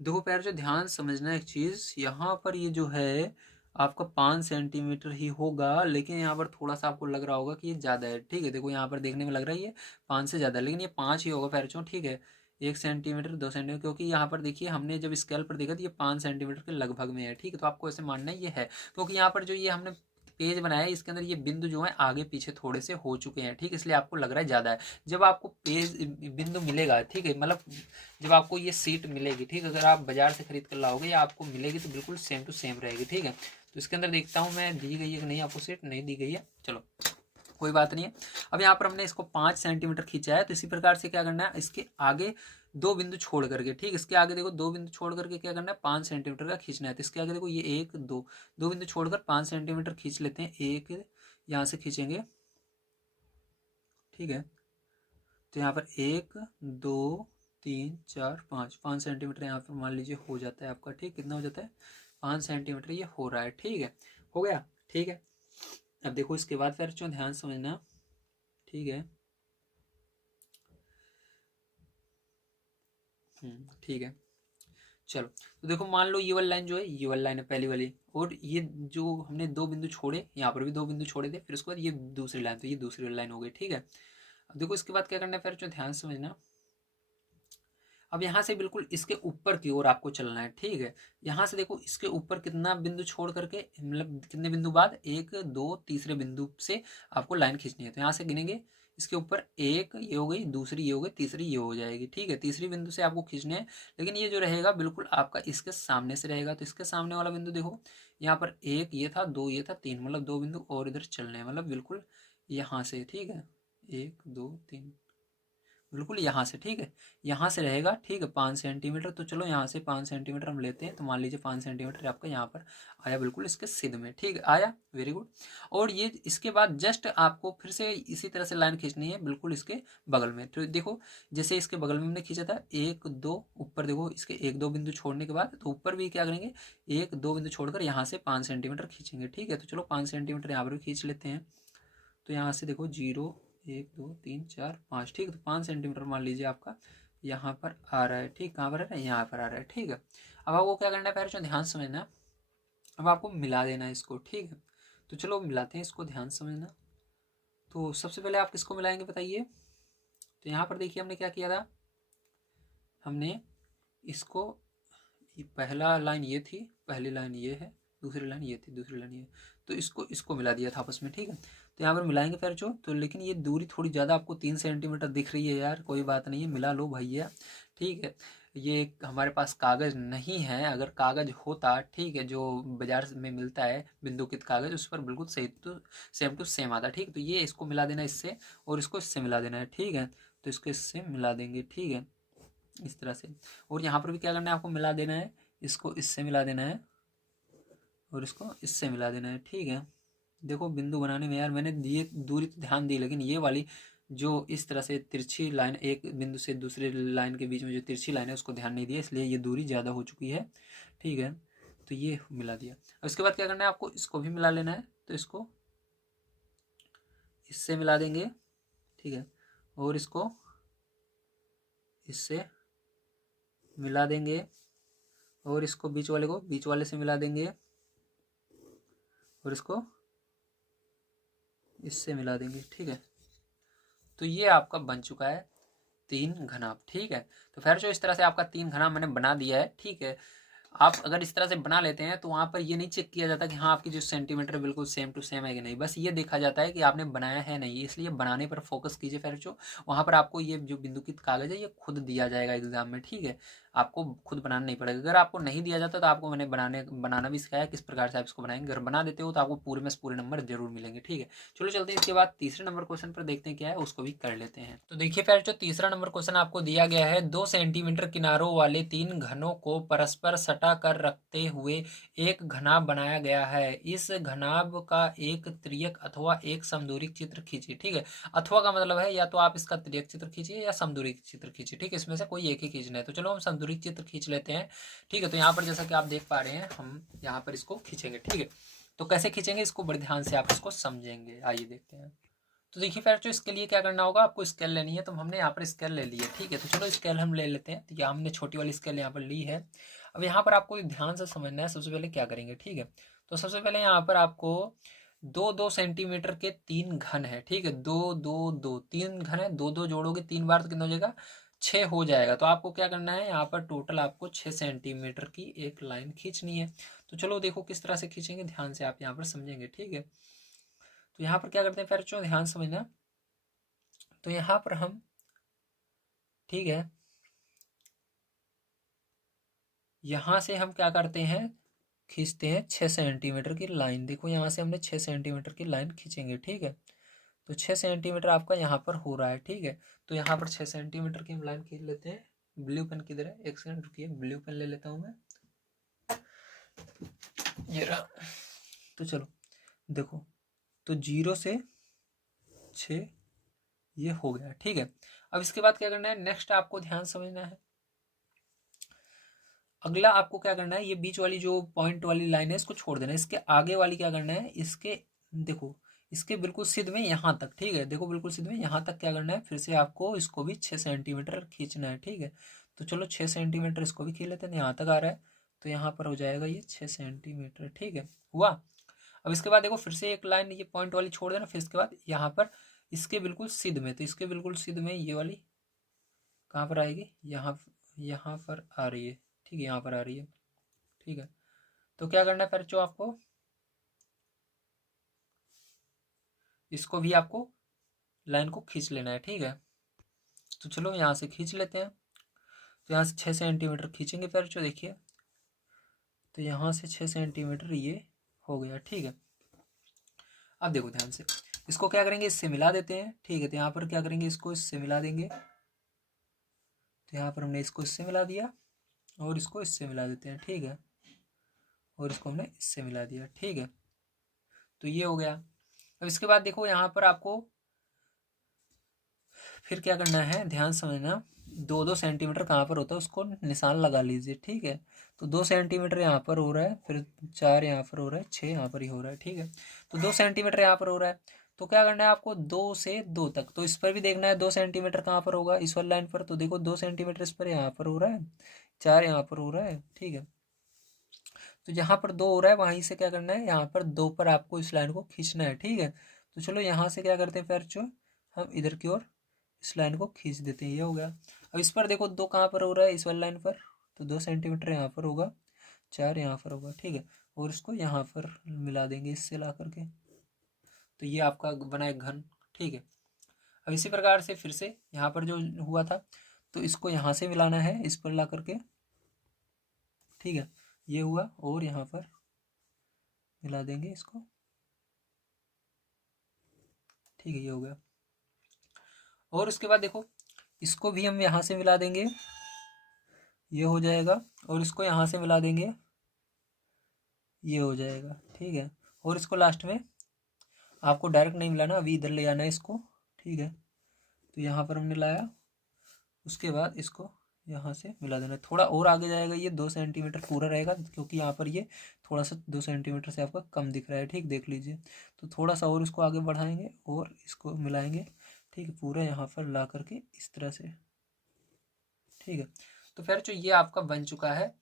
देखो प्यार जो ध्यान समझना एक चीज़, यहाँ पर ये जो है आपका 5 सेंटीमीटर ही होगा, लेकिन यहाँ पर थोड़ा-सा आपको लग रहा होगा कि ये ज़्यादा है, ठीक है? देखो यहाँ पर देखने में लग रहा है ये 5 से ज़्यादा है, लेकिन ये 5 ही होगा प्यारे, ठीक है? 1 सेंटीमीटर, 2 सेंटीमीटर, क्योंकि यहाँ पर देखिए हमने जब स्केल पर देखा तो ये 5 सेंटीमीटर के लगभग में है, ठीक है? तो आपको ऐसे मानना है ये है, क्योंकि यहाँ पर जो ये हमने पेज बनाया है इसके अंदर ये बिंदु जो है आगे पीछे थोड़े से हो चुके हैं, ठीक है? इसलिए आपको लग रहा है ज़्यादा है। जब आपको पेज बिंदु मिलेगा, ठीक है? मतलब जब आपको ये सीट मिलेगी, ठीक है? अगर आप बाजार से खरीद कर लाओगे या आपको मिलेगी तो बिल्कुल सेम टू सेम रहेगी, ठीक है? तो इसके अंदर देखता हूँ मैं दी गई है कि नहीं, आपको सीट नहीं दी गई है, चलो कोई बात नहीं है। अब यहाँ पर हमने इसको 5 सेंटीमीटर खींचा है, तो इसी प्रकार से क्या करना है, इसके आगे 2 बिंदु छोड़ करके, ठीक, इसके आगे देखो 2 बिंदु छोड़ करके क्या करना है, 5 सेंटीमीटर का खींचना है। तो इसके आगे देखो ये 1 2 2 बिंदु छोड़कर 5 सेंटीमीटर खींच लेते हैं। एक यहाँ से खींचेंगे, ठीक है? तो यहाँ पर 1 2 3 4 5 5 सेंटीमीटर यहाँ पर मान लीजिए हो जाता है आपका, ठीक, कितना हो जाता है, 5 सेंटीमीटर ये हो रहा है, ठीक है? हो गया, ठीक है? अब देखो इसके बाद फिर जो ध्यान समझना, ठीक है? ठीक है, चलो। तो देखो मान लो ये वाली लाइन जो है, ये वाली लाइन है पहली वाली, और ये जो हमने 2 बिंदु छोड़े, यहाँ पर भी 2 बिंदु छोड़े थे, फिर उसके बाद ये दूसरी लाइन, तो ये दूसरी वाली लाइन हो गई, ठीक है? अब देखो इसके बाद क्या करना है, फिर जो ध्यान समझना, अब यहाँ से बिल्कुल इसके ऊपर की ओर आपको चलना है, ठीक है? यहाँ से देखो इसके ऊपर कितना बिंदु छोड़ करके, मतलब कितने बिंदु बाद, 1 2 तीसरे बिंदु से आपको लाइन खींचनी है। तो यहाँ से गिनेंगे, इसके ऊपर एक ये हो गई, दूसरी ये हो गई, तीसरी ये हो जाएगी, ठीक है? तीसरी बिंदु से आपको खींचने हैं, लेकिन ये जो रहेगा बिल्कुल आपका इसके सामने से रहेगा। तो इसके सामने वाला बिंदु देखो, यहाँ पर 1 ये था, 2 ये था, 3, मतलब 2 बिंदु और इधर चलने हैं, मतलब बिल्कुल यहाँ से, ठीक है? 1 2 3, बिल्कुल यहाँ से, ठीक है? यहाँ से रहेगा, ठीक है? 5 सेंटीमीटर, तो चलो यहाँ से 5 सेंटीमीटर हम लेते हैं, तो मान लीजिए 5 सेंटीमीटर आपका यहाँ पर आया, बिल्कुल इसके सिद्ध में, ठीक है? आया, वेरी गुड। और ये इसके बाद जस्ट आपको फिर से इसी तरह से लाइन खींचनी है बिल्कुल इसके बगल में। तो देखो जैसे इसके बगल में हमने खींचा था 1 2, ऊपर देखो इसके 1 2 बिंदु छोड़ने के बाद, तो ऊपर भी क्या करेंगे, 1 2 बिंदु छोड़कर यहाँ से 5 सेंटीमीटर खींचेंगे, ठीक है? तो चलो 5 सेंटीमीटर यहाँ पर भी खींच लेते हैं। तो यहाँ से देखो 0 1 2 3 4 5, ठीक है? तो 5 सेंटीमीटर मान लीजिए आपका यहाँ पर आ रहा है, ठीक? कहाँ पर आ रहा है, यहाँ पर आ रहा है, ठीक है? अब आपको क्या करना है पैर, ध्यान समझना, अब आपको मिला देना है इसको, ठीक है? तो चलो मिलाते हैं इसको, ध्यान समझना। तो सबसे पहले आप किसको मिलाएंगे बताइए? तो यहाँ पर देखिए हमने क्या किया था, हमने इसको, पहला लाइन ये थी, पहली लाइन ये है, दूसरी लाइन ये थी, दूसरी लाइन ये, तो इसको मिला दिया था आपस में, ठीक है? तो यहाँ पर मिलाएंगे फिर जो, तो लेकिन ये दूरी थोड़ी ज़्यादा आपको 3 सेंटीमीटर दिख रही है यार, कोई बात नहीं है, मिला लो भैया, ठीक है? ये हमारे पास कागज़ नहीं है, अगर कागज़ होता, ठीक है, जो बाजार में मिलता है बिंदुकित कागज़, उस पर बिल्कुल सही तो सेम टू सेम आता, ठीक? तो ये इसको मिला देना इससे, और इसको इससे मिला देना है, ठीक है? तो इसको इससे मिला देंगे, ठीक है? इस तरह से। और यहाँ पर भी क्या करना है, आपको मिला देना है, इसको इससे मिला देना है, और इसको इससे मिला देना है, ठीक है? देखो बिंदु बनाने में यार मैंने दिए दूरी तो ध्यान दी, लेकिन ये वाली जो इस तरह से तिरछी लाइन, एक बिंदु से दूसरे लाइन के बीच में जो तिरछी लाइन है उसको ध्यान नहीं दिया, इसलिए ये दूरी ज़्यादा हो चुकी है, ठीक है? तो ये मिला दिया। और इसके बाद क्या करना है, आपको इसको भी मिला लेना है, तो इसको इससे मिला देंगे, ठीक है? और इसको इससे मिला देंगे, और इसको बीच वाले को बीच वाले से मिला देंगे, और इसको इससे मिला देंगे, ठीक है? तो ये आपका बन चुका है 3 घनाभ, ठीक है? तो फिर जो इस तरह से आपका 3 घनाभ मैंने बना दिया है, ठीक है? आप अगर इस तरह से बना लेते हैं तो वहाँ पर ये नहीं चेक किया जाता कि हाँ आपकी जो सेंटीमीटर बिल्कुल सेम टू सेम है कि नहीं, बस ये देखा जाता है कि आपने बनाया है नहीं, इसलिए बनाने पर फोकस कीजिए। फिर जो वहाँ पर आपको ये जो बिंदुकित कागज है ये खुद दिया जाएगा एग्जाम में, ठीक है? आपको खुद बनाना नहीं पड़ेगा। अगर आपको नहीं दिया जाता तो आपको मैंने बनाना भी सिखाया किस प्रकार से आप इसको बनाएंगे, अगर बना देते हो तो आपको पूरे में पूरे नंबर जरूर मिलेंगे, ठीक है? चलो चलते हैं इसके बाद तीसरे नंबर क्वेश्चन पर, देखते हैं क्या है, उसको भी कर लेते हैं। तो देखिए फिर जो तीसरा नंबर क्वेश्चन आपको दिया गया है, 2 सेंटीमीटर किनारों वाले 3 घनों को परस्पर सटा कर रखते हुए एक घनाभ बनाया गया है। इस घनाभ का एक त्रियक अथवा एक समदूरिक चित्र खींचिए, ठीक है? अथवा का मतलब है या तो आप इसका त्रियक चित्र खींचिए या समदूरिक चित्र खींचिए, ठीक है? इसमें से कोई एक ही खींचना है। तो चलो हम समदूरिक चित्र खींच लेते हैं, ठीक है? तो यहाँ पर जैसा कि आप देख पा रहे हैं, हम यहाँ पर इसको खींचेंगे, ठीक है? तो कैसे खींचेंगे इसको बड़े ध्यान से आप इसको समझेंगे, आइए देखते हैं। तो देखिए फिर जो इसके लिए क्या करना होगा, आपको स्केल लेनी है। तो हमने यहाँ पर स्केल ले ली है, ठीक है। तो चलो स्केल हम ले लेते हैं। तो ये हमने छोटी वाली स्केल यहाँ पर ली है। अब यहाँ पर आपको ध्यान से समझना है, सबसे पहले क्या करेंगे, ठीक है। तो सबसे पहले यहाँ पर आपको 2-2 सेंटीमीटर के 3 घन है, ठीक है। 2-2-2 3 घन है, 2-2 जोड़ोगे 3 बार तो कितना हो जाएगा, 6 हो जाएगा। तो आपको क्या करना है, यहाँ पर टोटल आपको 6 सेंटीमीटर की एक लाइन खींचनी है। तो चलो देखो किस तरह से खींचेंगे, ध्यान से आप यहाँ पर समझेंगे, ठीक है। तो यहाँ पर क्या करते हैं फिर बच्चों, ध्यान समझना। तो यहाँ पर हम, ठीक है, यहाँ से हम क्या करते हैं, खींचते हैं 6 सेंटीमीटर की लाइन। देखो यहाँ से हमने 6 सेंटीमीटर की लाइन खींचेंगे, ठीक है। तो 6 सेंटीमीटर आपका यहाँ पर हो रहा है, ठीक है। तो यहाँ पर 6 सेंटीमीटर की हम लाइन खींच लेते हैं। ब्लू पेन किधर है, एक सेकंड रुकिए, ब्लू पेन ले लेता हूँ मैं, ये रहा। तो चलो देखो, तो 0 से 6 ये हो गया, ठीक है। अब इसके बाद क्या करना है, नेक्स्ट आपको ध्यान समझना है। अगला आपको क्या करना है, ये बीच वाली जो पॉइंट वाली लाइन है इसको छोड़ देना है। इसके आगे वाली क्या करना है, इसके देखो, इसके बिल्कुल सिद्ध में यहाँ तक, ठीक है। देखो बिल्कुल सिद्ध में यहाँ तक क्या करना है, फिर से आपको इसको भी 6 सेंटीमीटर खींचना है, ठीक है। तो चलो 6 सेंटीमीटर इसको भी खींच लेते हैं, यहाँ तक आ रहा है। तो यहाँ पर हो जाएगा ये 6 सेंटीमीटर, ठीक है, हुआ। अब इसके बाद देखो फिर से एक लाइन ये पॉइंट वाली छोड़ देना, फिर इसके बाद यहाँ पर इसके बिल्कुल सिद्ध में, तो इसके बिल्कुल सिद्ध में ये वाली कहाँ पर आएगी, यहाँ यहाँ पर आ रही है, ठीक है, यहाँ पर आ रही है, ठीक है। तो क्या करना है फिर जो आपको, इसको भी आपको लाइन को खींच लेना है, ठीक है। तो चलो यहाँ से खींच लेते हैं। तो यहाँ से 6 सेंटीमीटर खींचेंगे फिर जो, देखिए। तो यहाँ से 6 सेंटीमीटर ये हो गया, ठीक है। अब देखो ध्यान से, इसको क्या करेंगे, इससे मिला देते हैं, ठीक है। तो यहाँ पर क्या करेंगे, इसको इससे मिला देंगे। तो यहाँ पर हमने इसको इससे मिला दिया और इसको इससे मिला देते हैं, ठीक है। और इसको हमने इससे मिला दिया, ठीक है। तो ये हो गया। अब इसके बाद देखो यहाँ पर आपको फिर क्या करना है, ध्यान समझना। 2-2 सेंटीमीटर कहाँ पर होता है उसको निशान लगा लीजिए, ठीक है। तो 2 सेंटीमीटर यहाँ पर हो रहा है, फिर 4 यहाँ पर हो रहा है, 6 यहाँ पर ही हो रहा है, ठीक है। तो 2 सेंटीमीटर यहाँ पर हो रहा है। तो क्या करना है आपको, 2 से 2 तक। तो इस पर भी देखना है 2 सेंटीमीटर कहाँ पर होगा, इस वाली लाइन पर। तो देखो 2 सेंटीमीटर इस पर यहाँ पर हो रहा है, 4 यहाँ पर हो रहा है, ठीक है। तो जहाँ पर 2 हो रहा है वहीं से क्या करना है, यहाँ पर 2 पर आपको इस लाइन को खींचना है, ठीक है। तो चलो यहाँ से क्या करते हैं फिर जो, हम इधर की ओर इस लाइन को खींच देते हैं, ये हो गया। अब इस पर देखो 2 कहाँ पर हो रहा है, इस वाली लाइन पर। तो 2 सेंटीमीटर यहाँ पर होगा, 4 यहाँ पर होगा, ठीक है। और इसको यहाँ पर मिला देंगे इससे ला करके। तो ये आपका बना एक घन, ठीक है। अब इसी प्रकार से फिर से यहाँ पर जो हुआ था, तो इसको यहाँ से मिलाना है इस पर ला करके, ठीक है। ये हुआ और यहाँ पर मिला देंगे इसको, ठीक है, ये हो गया। और उसके बाद देखो इसको भी हम यहाँ से मिला देंगे, ये हो जाएगा। और इसको यहाँ से मिला देंगे, ये हो जाएगा, ठीक है। और इसको लास्ट में आपको डायरेक्ट नहीं मिलाना, अभी इधर ले आना है इसको, ठीक है। तो यहाँ पर हमने लाया, उसके बाद इसको यहाँ से मिला देना। थोड़ा और आगे जाएगा, ये 2 सेंटीमीटर पूरा रहेगा, क्योंकि यहाँ पर ये थोड़ा सा 2 सेंटीमीटर से आपका कम दिख रहा है, ठीक, देख लीजिए। तो थोड़ा सा और इसको आगे बढ़ाएंगे और इसको मिलाएंगे, ठीक है, पूरा यहाँ पर ला करके इस तरह से, ठीक है। तो फिर जो ये आपका बन चुका है,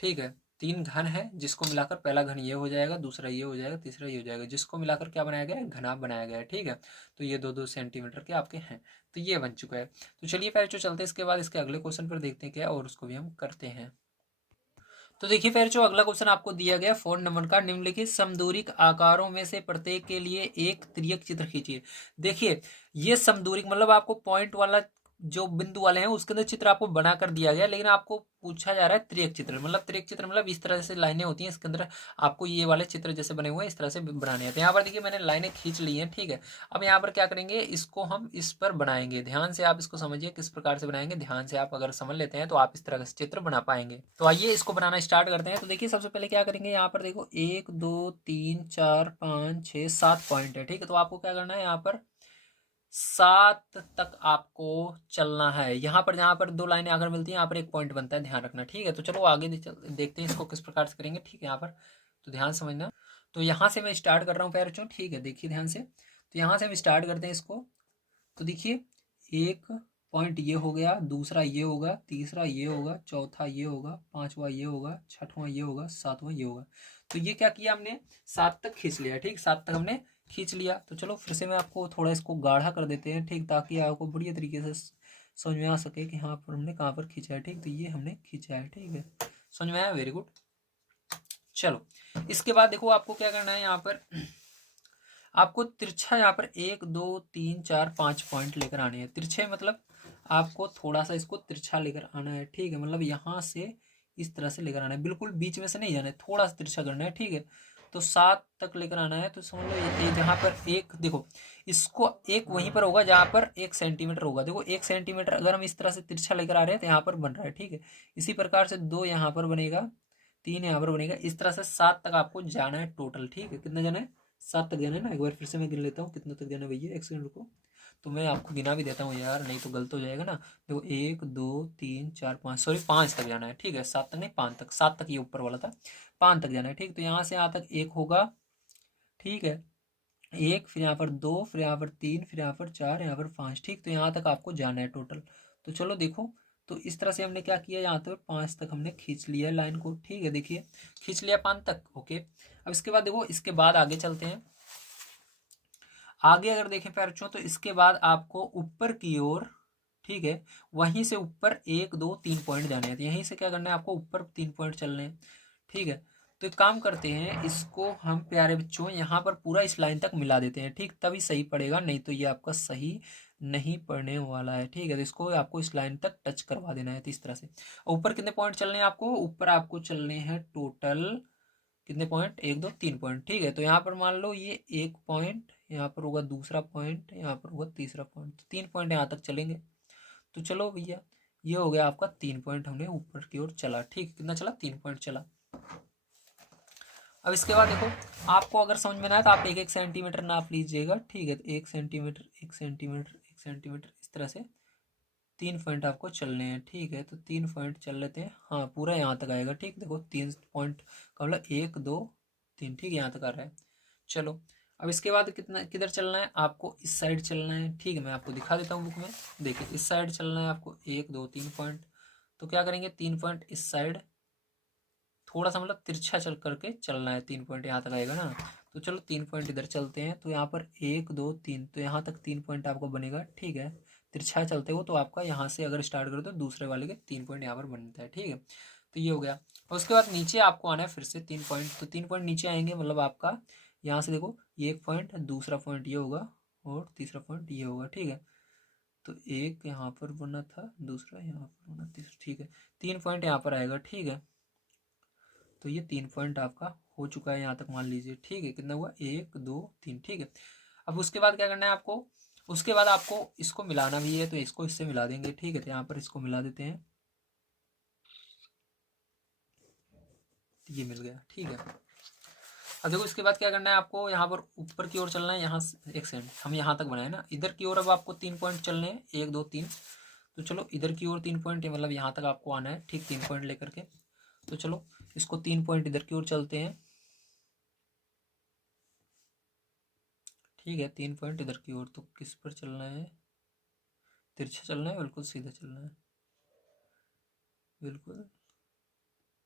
ठीक है। 3 घन है, जिसको मिलाकर पहला घन ये हो जाएगा, दूसरा ये हो जाएगा, तीसरा ये हो जाएगा, जिसको मिलाकर क्या बनाया गया है, घना बनाया गया है, ठीक है। तो ये 2-2 सेंटीमीटर के आपके हैं। तो ये बन चुका है। तो चलिए फिर जो चलते हैं इसके बाद इसके अगले क्वेश्चन पर देखते हैं क्या, और उसको भी हम करते हैं। तो देखिए फिर जो अगला क्वेश्चन आपको दिया गया 4 नंबर का, निम्नलिखित समदूरिक आकारों में से प्रत्येक के लिए एक त्रियक चित्र खींचिए। देखिए ये समदूरिक मतलब आपको पॉइंट वाला जो बिंदु वाले हैं उसके अंदर चित्र आपको बना कर दिया गया, लेकिन आपको पूछा जा रहा है त्रियक चित्र। मतलब त्रियक चित्र मतलब इस तरह से लाइनें होती हैं, इसके अंदर आपको ये वाले चित्र जैसे बने हुए हैं इस तरह से बनाने हैं। तो यहाँ पर देखिए मैंने लाइनें खींच ली हैं, ठीक है। अब यहाँ पर क्या करेंगे, इसको हम इस पर बनाएंगे। ध्यान से आप इसको समझिए किस प्रकार से बनाएंगे, ध्यान से आप अगर समझ लेते हैं तो आप इस तरह से चित्र बना पाएंगे। तो आइए इसको बनाना स्टार्ट करते हैं। तो देखिए सबसे पहले क्या करेंगे, यहाँ पर देखो 1 2 3 4 5 6 7 पॉइंट है, ठीक है। तो आपको क्या करना है, यहाँ पर 7 तक आपको चलना है। यहाँ पर जहाँ पर 2 लाइनें अगर मिलती हैं यहाँ पर एक पॉइंट बनता है, ध्यान रखना, ठीक है। तो चलो आगे देखते हैं इसको किस प्रकार से करेंगे, ठीक है। यहाँ पर तो ध्यान समझना। तो यहाँ से मैं स्टार्ट कर रहा हूँ पैर चो, ठीक है, देखिए ध्यान से। तो यहाँ से हम स्टार्ट करते हैं इसको। तो देखिए एक पॉइंट ये हो गया, दूसरा ये होगा, तीसरा ये होगा, चौथा ये होगा, पांचवा ये होगा, छठवां ये होगा, सातवां ये होगा। तो ये क्या किया हमने, 7 तक खींच लिया। ठीक, 7 तक हमने खींच लिया। तो चलो फिर से मैं आपको थोड़ा इसको गाढ़ा कर देते हैं। ठीक, ताकि आपको बढ़िया तरीके से समझ में आ सके कि हाँ पर हमने कहाँ पर खींचा है। ठीक, तो ये हमने खींचा है। ठीक है, समझ में आया, वेरी गुड। चलो इसके बाद देखो आपको क्या करना है, यहाँ पर आपको तिरछा यहाँ पर 1 2 3 4 5 पॉइंट लेकर आने हैं। तिरछे मतलब आपको थोड़ा सा इसको तिरछा लेकर आना है। ठीक है, मतलब यहाँ से इस तरह से लेकर आना है, बिल्कुल बीच में से नहीं जाना है, थोड़ा सा तिरछा करना है। ठीक है, तो 7 तक लेकर आना है। तो समझ लो ये जहाँ पर एक देखो, इसको एक वहीं पर होगा जहाँ पर 1 सेंटीमीटर होगा। देखो 1 सेंटीमीटर अगर हम इस तरह से तिरछा लेकर आ रहे हैं तो यहाँ पर बन रहा है। ठीक है, इसी प्रकार से 2 यहाँ पर बनेगा, 3 यहाँ पर बनेगा। इस तरह से 7 तक आपको जाना है टोटल। ठीक है, कितना जाना है, 7 तक जाना है ना। एक बार फिर से मैं गिन लेता हूँ कितना तक जाना है भैया, एक सेकंड रुको। तो मैं आपको गिना भी देता हूँ यार, नहीं तो गलत हो जाएगा ना। देखो 1 2 3 4 5, सॉरी 5 तक जाना है। ठीक है, 7 तक नहीं, 5 तक, 7 तक ये ऊपर वाला था, 5 तक जाना है। ठीक, तो यहाँ से यहाँ तक 1 होगा। ठीक है, 1, फिर यहाँ पर 2, फिर यहाँ पर 3, फिर यहाँ पर 4, यहाँ पर 5। ठीक, तो यहाँ तक आपको जाना है टोटल। तो चलो देखो, तो इस तरह से हमने क्या किया, यहाँ तक 5 तक हमने खींच लिया लाइन को। ठीक है, देखिए खींच लिया 5 तक। ओके, अब इसके बाद देखो, इसके बाद आगे चलते हैं। आगे अगर देखें पैरचों, तो इसके बाद आपको ऊपर की ओर, ठीक है, वहीं से ऊपर 1 2 3 पॉइंट जाने हैं। तो यहीं से क्या करना है आपको, ऊपर 3 पॉइंट चलने हैं। ठीक है, तो एक काम करते हैं, इसको हम प्यारे बच्चों यहाँ पर पूरा इस लाइन तक मिला देते हैं। ठीक, तभी सही पड़ेगा, नहीं तो ये आपका सही नहीं पड़ने वाला है। ठीक है, तो इसको आपको इस लाइन तक टच करवा देना है। तो इस तरह से ऊपर कितने पॉइंट चलने हैं आपको, ऊपर आपको चलने हैं टोटल कितने पॉइंट, 1 2 3 पॉइंट। ठीक है, तो यहाँ पर मान लो ये 1 पॉइंट, यहाँ पर होगा दूसरा पॉइंट, यहाँ पर होगा तीसरा पॉइंट, तो 3 पॉइंट यहाँ तक चलेंगे। तो चलो भैया, ये हो गया आपका 3 पॉइंट, हमने ऊपर की ओर चला। ठीक, कितना चला, 3 पॉइंट चला। अब इसके बाद देखो, आपको अगर समझ में ना आए तो आप 1 1 सेंटीमीटर नाप लीजिएगा। ठीक है, तो 1 सेंटीमीटर 1 सेंटीमीटर 1 सेंटीमीटर, इस तरह से 3 पॉइंट आपको चलने हैं। ठीक है, तो 3 पॉइंट चल लेते हैं। हाँ, पूरा यहाँ तक आएगा। ठीक, देखो 3 पॉइंट का मतलब 1 2 3। ठीक है, यहाँ तक आ रहा है। चलो अब इसके बाद कितना, किधर चलना है आपको, इस साइड चलना है। ठीक है, मैं आपको दिखा देता हूँ बुक में। देखिए इस साइड चलना है आपको, 1 2 3 पॉइंट। तो क्या करेंगे, 3 पॉइंट इस साइड थोड़ा सा मतलब तिरछा चल करके चलना है। 3 पॉइंट यहाँ तक आएगा ना। तो चलो 3 पॉइंट इधर चलते हैं। तो यहाँ पर 1 2 3, तो यहाँ तक 3 पॉइंट आपको बनेगा। ठीक है, तिरछा चलते हो तो आपका यहाँ से अगर स्टार्ट करो तो दूसरे वाले के 3 पॉइंट यहाँ पर बनता है। ठीक है, तो ये हो गया। और उसके बाद नीचे आपको आना है फिर से 3 पॉइंट। तो 3 पॉइंट नीचे आएंगे, मतलब आपका यहाँ से देखो, ये 1 पॉइंट, दूसरा पॉइंट ये होगा, और तीसरा पॉइंट ये होगा। ठीक है, तो एक यहाँ पर बना था, दूसरा यहाँ पर बना, तीसरा। ठीक है, 3 पॉइंट यहाँ पर आएगा। ठीक है, तो ये 3 पॉइंट आपका हो चुका है यहाँ तक, मान लीजिए। ठीक है, कितना हुआ, 1 2 3। ठीक है, अब उसके बाद क्या करना है आपको, उसके बाद आपको इसको मिलाना भी है, तो इसको इससे मिला देंगे। ठीक है, तो यहाँ पर इसको मिला देते हैं, ये मिल गया। ठीक है, अब देखो इसके बाद क्या करना है आपको, यहाँ पर ऊपर की ओर चलना है। यहाँ एक सेकंड, हम यहाँ तक बनाए ना, इधर की ओर अब आपको 3 पॉइंट चलने हैं, 1 2 3। तो चलो इधर की ओर 3 पॉइंट है, मतलब यहाँ तक आपको आना है। ठीक, 3 पॉइंट लेकर के। तो चलो इसको 3 पॉइंट इधर की ओर चलते हैं। ठीक है, 3 पॉइंट इधर की ओर, तो किस पर चलना है, तिरछा चलना है, बिल्कुल सीधा चलना है, बिल्कुल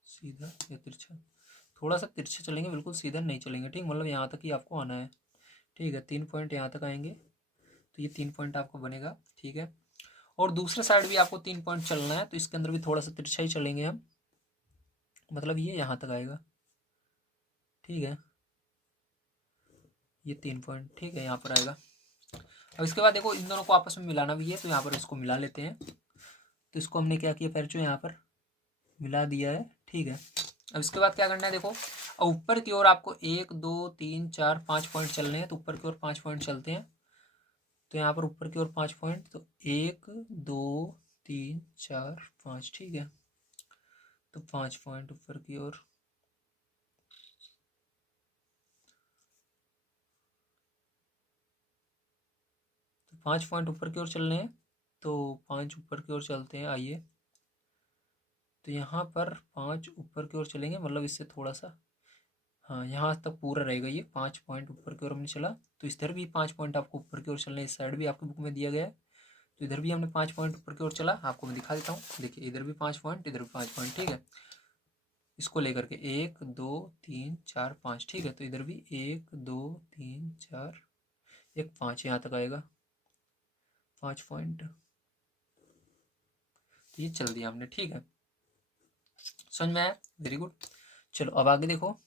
सीधा या तिरछा, थोड़ा सा तिरछा चलेंगे, बिल्कुल सीधा नहीं चलेंगे। ठीक, मतलब यहाँ तक ही आपको आना है। ठीक है, 3 पॉइंट यहाँ तक आएंगे, तो ये 3 पॉइंट आपको बनेगा। ठीक है, और दूसरे साइड भी आपको 3 पॉइंट चलना है, तो इसके अंदर भी थोड़ा सा तिरछा ही चलेंगे हम, मतलब ये यहाँ तक आएगा। ठीक है, ये 3 पॉइंट, ठीक है, यहाँ पर आएगा। अब इसके बाद देखो, इन दोनों को आपस में मिलाना भी है, तो यहाँ पर इसको मिला लेते हैं। तो इसको हमने क्या किया, पैर जो यहाँ पर मिला दिया है। ठीक है, अब इसके बाद क्या करना है देखो, ऊपर की ओर आपको 1 2 3 4 5 पॉइंट चलने हैं। तो ऊपर की ओर 5 पॉइंट चलते हैं। तो यहाँ पर ऊपर की ओर 5 पॉइंट, तो 1 2 3 4 5। ठीक है, तो 5 पॉइंट ऊपर की ओर, तो 5 पॉइंट ऊपर की ओर चलने हैं। तो 5 ऊपर की ओर चलते हैं, आइए। तो यहाँ पर 5 ऊपर की ओर चलेंगे, मतलब इससे थोड़ा सा, हाँ, यहाँ तक पूरा रहेगा, ये 5 पॉइंट ऊपर की ओर हमने चला, तो इधर भी 5 पॉइंट आपको ऊपर की ओर चलना है। इस साइड भी आपकी बुक में दिया गया है, तो इधर भी हमने 5 पॉइंट ऊपर की ओर चला। आपको मैं दिखा देता हूँ, देखिए इधर भी 5 पॉइंट, इधर भी 5 पॉइंट, ठीक है। इसको लेकर के 1 2 3 4 5, ठीक है। तो इधर भी 1 2 3 4 1 5 यहाँ तक आएगा 5 पॉइंट। तो ये चल दिया हमने, ठीक है। समझ में आया? Very good. चलो अब आगे देखो।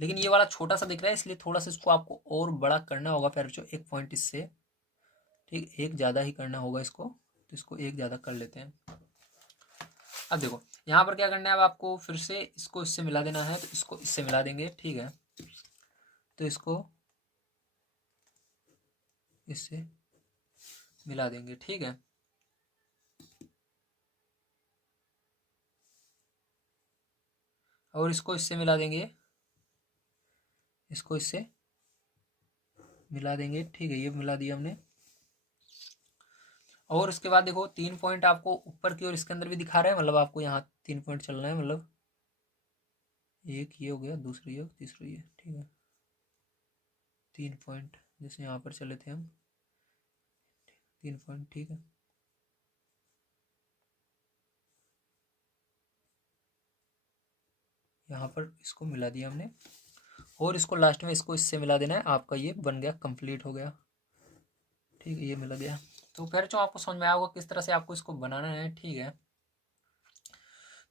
लेकिन ये वाला छोटा सा दिख रहा है, इसलिए थोड़ा सा इसको आपको और बड़ा करना होगा फिर जो 1 पॉइंट इससे, ठीक, एक ज़्यादा ही करना होगा इसको, तो इसको एक ज़्यादा कर लेते हैं। अब देखो यहाँ पर क्या करना है, अब आपको फिर से इसको इससे मिला देना है, तो इसको इससे मिला देंगे, ठीक है। तो इसको इससे मिला देंगे, ठीक है। और इसको इससे मिला देंगे, इसको इससे मिला देंगे, ठीक है। ये मिला दिया हमने। और उसके बाद देखो 3 पॉइंट आपको ऊपर की ओर इसके अंदर भी दिखा रहा है, मतलब आपको यहाँ 3 पॉइंट चलना है, मतलब एक ये हो गया, दूसरा ये, तीसरा ये, ठीक है। 3 पॉइंट जैसे यहाँ पर चले थे हम, 3 पॉइंट, ठीक है। यहाँ पर इसको मिला दिया हमने, और इसको लास्ट में इसको इससे मिला देना है। आपका ये बन गया, कंप्लीट हो गया, ठीक है। ये मिला गया। तो फिर जो आपको समझ में आया होगा किस तरह से आपको इसको बनाना है, ठीक है।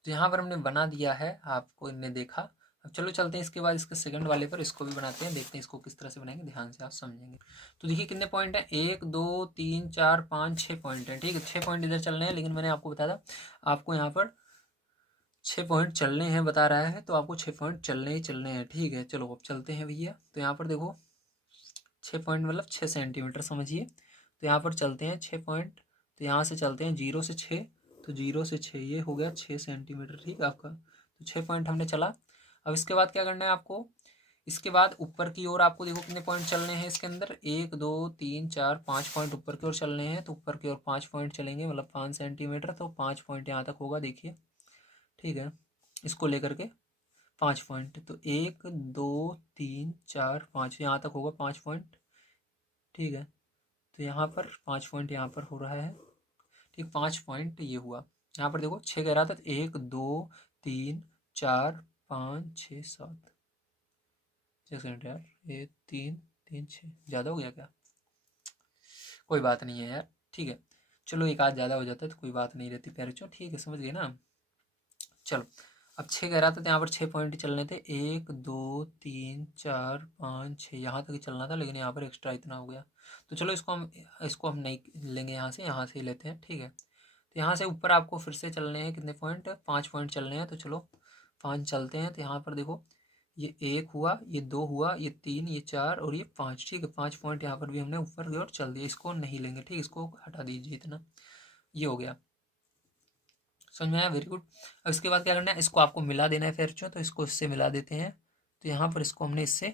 तो यहाँ पर हमने बना दिया है, आपको इनने देखा। अब चलो चलते हैं इसके बाद इसके सेकंड वाले पर, इसको भी बनाते हैं, देखते हैं इसको किस तरह से बनाएंगे, ध्यान से आप समझेंगे। तो देखिए कितने पॉइंट हैं, 1 2 3 4 5 6 पॉइंट हैं, ठीक है। 6 पॉइंट इधर चलने हैं, लेकिन मैंने आपको बताया था आपको यहाँ पर 6 पॉइंट चलने हैं बता रहा है, तो आपको 6 पॉइंट चलने ही चलने हैं, ठीक है। चलो अब चलते हैं भैया। तो यहाँ पर देखो 6 पॉइंट मतलब 6 सेंटीमीटर समझिए। तो यहाँ पर चलते हैं 6 पॉइंट, तो यहाँ से चलते हैं 0 से 6, तो 0 से 6 ये हो गया 6 सेंटीमीटर, ठीक है आपका। तो 6 पॉइंट हमने चला। अब इसके बाद क्या करना है आपको, इसके बाद ऊपर की ओर आपको देखो कितने पॉइंट चलने हैं इसके अंदर, 1 2 3 4 5 पॉइंट ऊपर की ओर चलने हैं। तो ऊपर की ओर 5 पॉइंट चलेंगे, मतलब 5 सेंटीमीटर, तो 5 पॉइंट यहाँ तक होगा, देखिए, ठीक है। इसको लेकर के 5 पॉइंट, तो 1 2 3 4 5 यहाँ तक होगा 5 पॉइंट, ठीक है। तो यहाँ पर 5 पॉइंट यहाँ पर हो रहा है, ठीक। 5 पॉइंट ये हुआ। यहाँ पर देखो 6 कह रहा था, तो 1 2 3 4 5 6 7, 6 सेकंड यार, 1 3 3 6 ज़्यादा हो गया क्या? कोई बात नहीं है यार, ठीक है। चलो एक आध ज़्यादा हो जाता है तो कोई बात नहीं रहती प्यारे चो, ठीक है, समझ गए ना। चलो अब 6 कह रहा था, तो यहाँ पर 6 पॉइंट चलने थे, 1 2 3 4 5 6 यहाँ तक ही चलना था, लेकिन यहाँ पर एक्स्ट्रा इतना हो गया। तो चलो इसको हम नहीं लेंगे, यहाँ से ही लेते हैं, ठीक है। तो यहाँ से ऊपर आपको फिर से चलने हैं, कितने पॉइंट, 5 पॉइंट चलने हैं। तो चलो 5 चलते हैं। तो यहाँ पर देखो ये 1 हुआ, ये 2 हुआ, ये 3, ये 4 और ये 5, ठीक है। 5 पॉइंट यहाँ पर भी हमने ऊपर की ओर चल दिया, इसको नहीं लेंगे, ठीक, इसको हटा दीजिए इतना, ये हो गया। समझ में आया? Very good. अब इसके बाद क्या करना है, इसको आपको मिला देना है फिर चो, तो इसको इससे मिला देते हैं। तो यहाँ पर इसको हमने इससे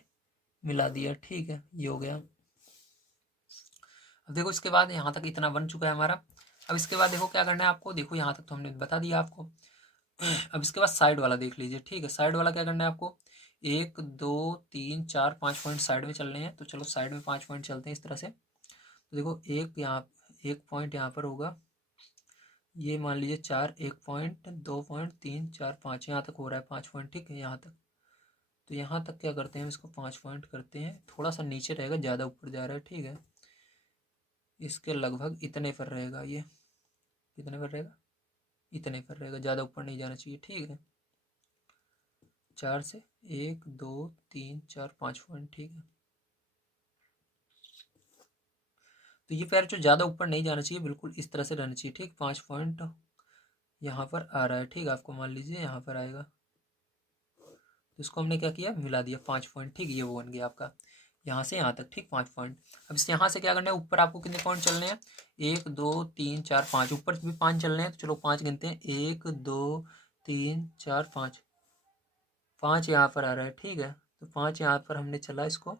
मिला दिया, ठीक है, ये हो गया। अब देखो इसके बाद यहाँ तक इतना बन चुका है हमारा। अब इसके बाद देखो क्या करना है आपको, देखो यहाँ तक तो हमने बता दिया आपको। अब इसके बाद साइड वाला देख लीजिए, ठीक है। साइड वाला क्या करना है आपको, 1 2 3 4 5 पॉइंट साइड में चलने हैं। तो चलो साइड में 5 पॉइंट चलते हैं इस तरह से। तो देखो एक पॉइंट यहाँ पर होगा, ये मान लीजिए 4, 1 पॉइंट 2 पॉइंट 3 4 5 यहाँ तक हो रहा है 5 पॉइंट, ठीक है, यहाँ तक। तो यहाँ तक क्या करते हैं, इसको 5 पॉइंट करते हैं, थोड़ा सा नीचे रहेगा, ज़्यादा ऊपर जा रहा है, ठीक है। इसके लगभग इतने पर रहेगा, ये कितने पर रहेगा, इतने पर रहेगा, ज़्यादा ऊपर नहीं जाना चाहिए, ठीक है। 4 से 1 2 3 4 5 पॉइंट, ठीक है। तो ये पैर जो ज़्यादा ऊपर नहीं जाना चाहिए, बिल्कुल इस तरह से रहना चाहिए, ठीक। 5 पॉइंट यहाँ पर आ रहा है, ठीक, आपको मान लीजिए यहाँ पर आएगा। तो इसको हमने क्या किया, मिला दिया 5 पॉइंट, ठीक, ये वो बन गया आपका यहाँ से यहाँ तक, ठीक, 5 पॉइंट। अब इस यहाँ से क्या करना है, ऊपर आपको कितने पॉइंट चलने हैं, 1 2 3 4 5, ऊपर भी 5 चलने हैं। तो चलो 5 गिनते हैं, 1 2 3 4 5, 5 यहाँ पर आ रहा है, ठीक है। तो 5 यहाँ पर हमने चला, इसको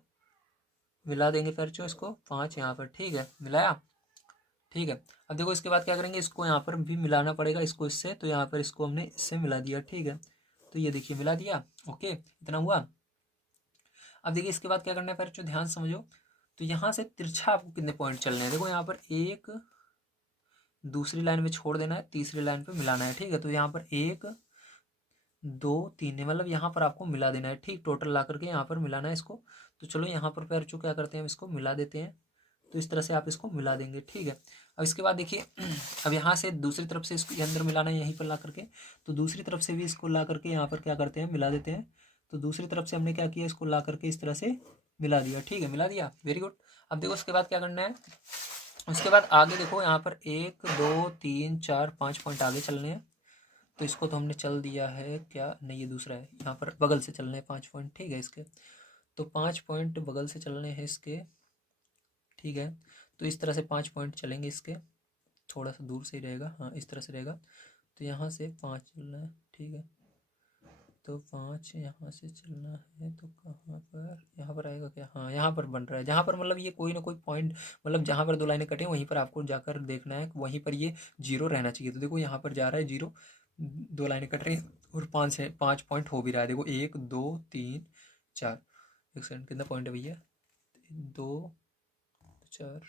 मिला देंगे फिर जो, इसको 5 यहाँ पर, ठीक है, मिलाया। ठीक है। अब देखो इसके बाद क्या करेंगे, इसको यहाँ पर भी मिलाना पड़ेगा, इसको इससे, तो यहाँ पर इसको हमने इससे मिला दिया। ठीक है, तो ये देखिए मिला दिया। ओके, इतना हुआ। अब देखिए इसके बाद क्या करना है, पहले जो ध्यान समझो, तो यहाँ से तिरछा आपको कितने पॉइंट चलने हैं, देखो यहाँ पर एक, दूसरी लाइन में छोड़ देना है, तीसरी लाइन पे मिलाना है। ठीक है, तो यहाँ पर एक, दो, तीन है, मतलब यहाँ पर आपको मिला देना है। ठीक, टोटल ला करके यहाँ पर मिलाना है इसको। तो चलो यहाँ पर पैर क्या करते हैं, हम इसको मिला देते हैं। तो इस तरह से आप इसको मिला देंगे। ठीक है, अब इसके बाद देखिए अब यहाँ से दूसरी तरफ से इसको अंदर मिलाना है, यहीं पर ला करके। तो दूसरी तरफ से भी इसको ला करके यहाँ पर क्या करते हैं, मिला देते हैं। तो दूसरी तरफ से हमने क्या किया, इसको ला करके इस तरह से मिला दिया। ठीक है, मिला दिया, वेरी गुड। अब देखो उसके बाद क्या करना है, उसके बाद आगे देखो यहाँ पर 1 2 3 4 5 पॉइंट आगे चलने हैं। तो इसको तो हमने चल दिया है, क्या नहीं, ये दूसरा है, यहाँ पर बगल से चलने हैं 5 पॉइंट। ठीक है, इसके तो 5 पॉइंट बगल से चलने हैं इसके। ठीक है, तो इस तरह से 5 पॉइंट चलेंगे इसके, थोड़ा सा दूर से ही रहेगा, हाँ इस तरह से रहेगा। तो यहाँ से 5 चलना है। ठीक है, तो 5 यहाँ से चलना है, तो कहाँ पर, यहाँ पर आएगा क्या, हाँ यहाँ पर बन रहा है, जहाँ पर मतलब ये कोई ना कोई पॉइंट, मतलब जहाँ पर दो लाइनें कटे वहीं पर आपको जाकर देखना है, वहीं पर ये जीरो रहना चाहिए। तो देखो यहाँ पर जा रहा है जीरो, दो लाइनें कट रही हैं और 5 पॉइंट हो भी रहा है। देखो 1 2 3 4, एक सेकंड, कितना पॉइंट है भैया, 2 4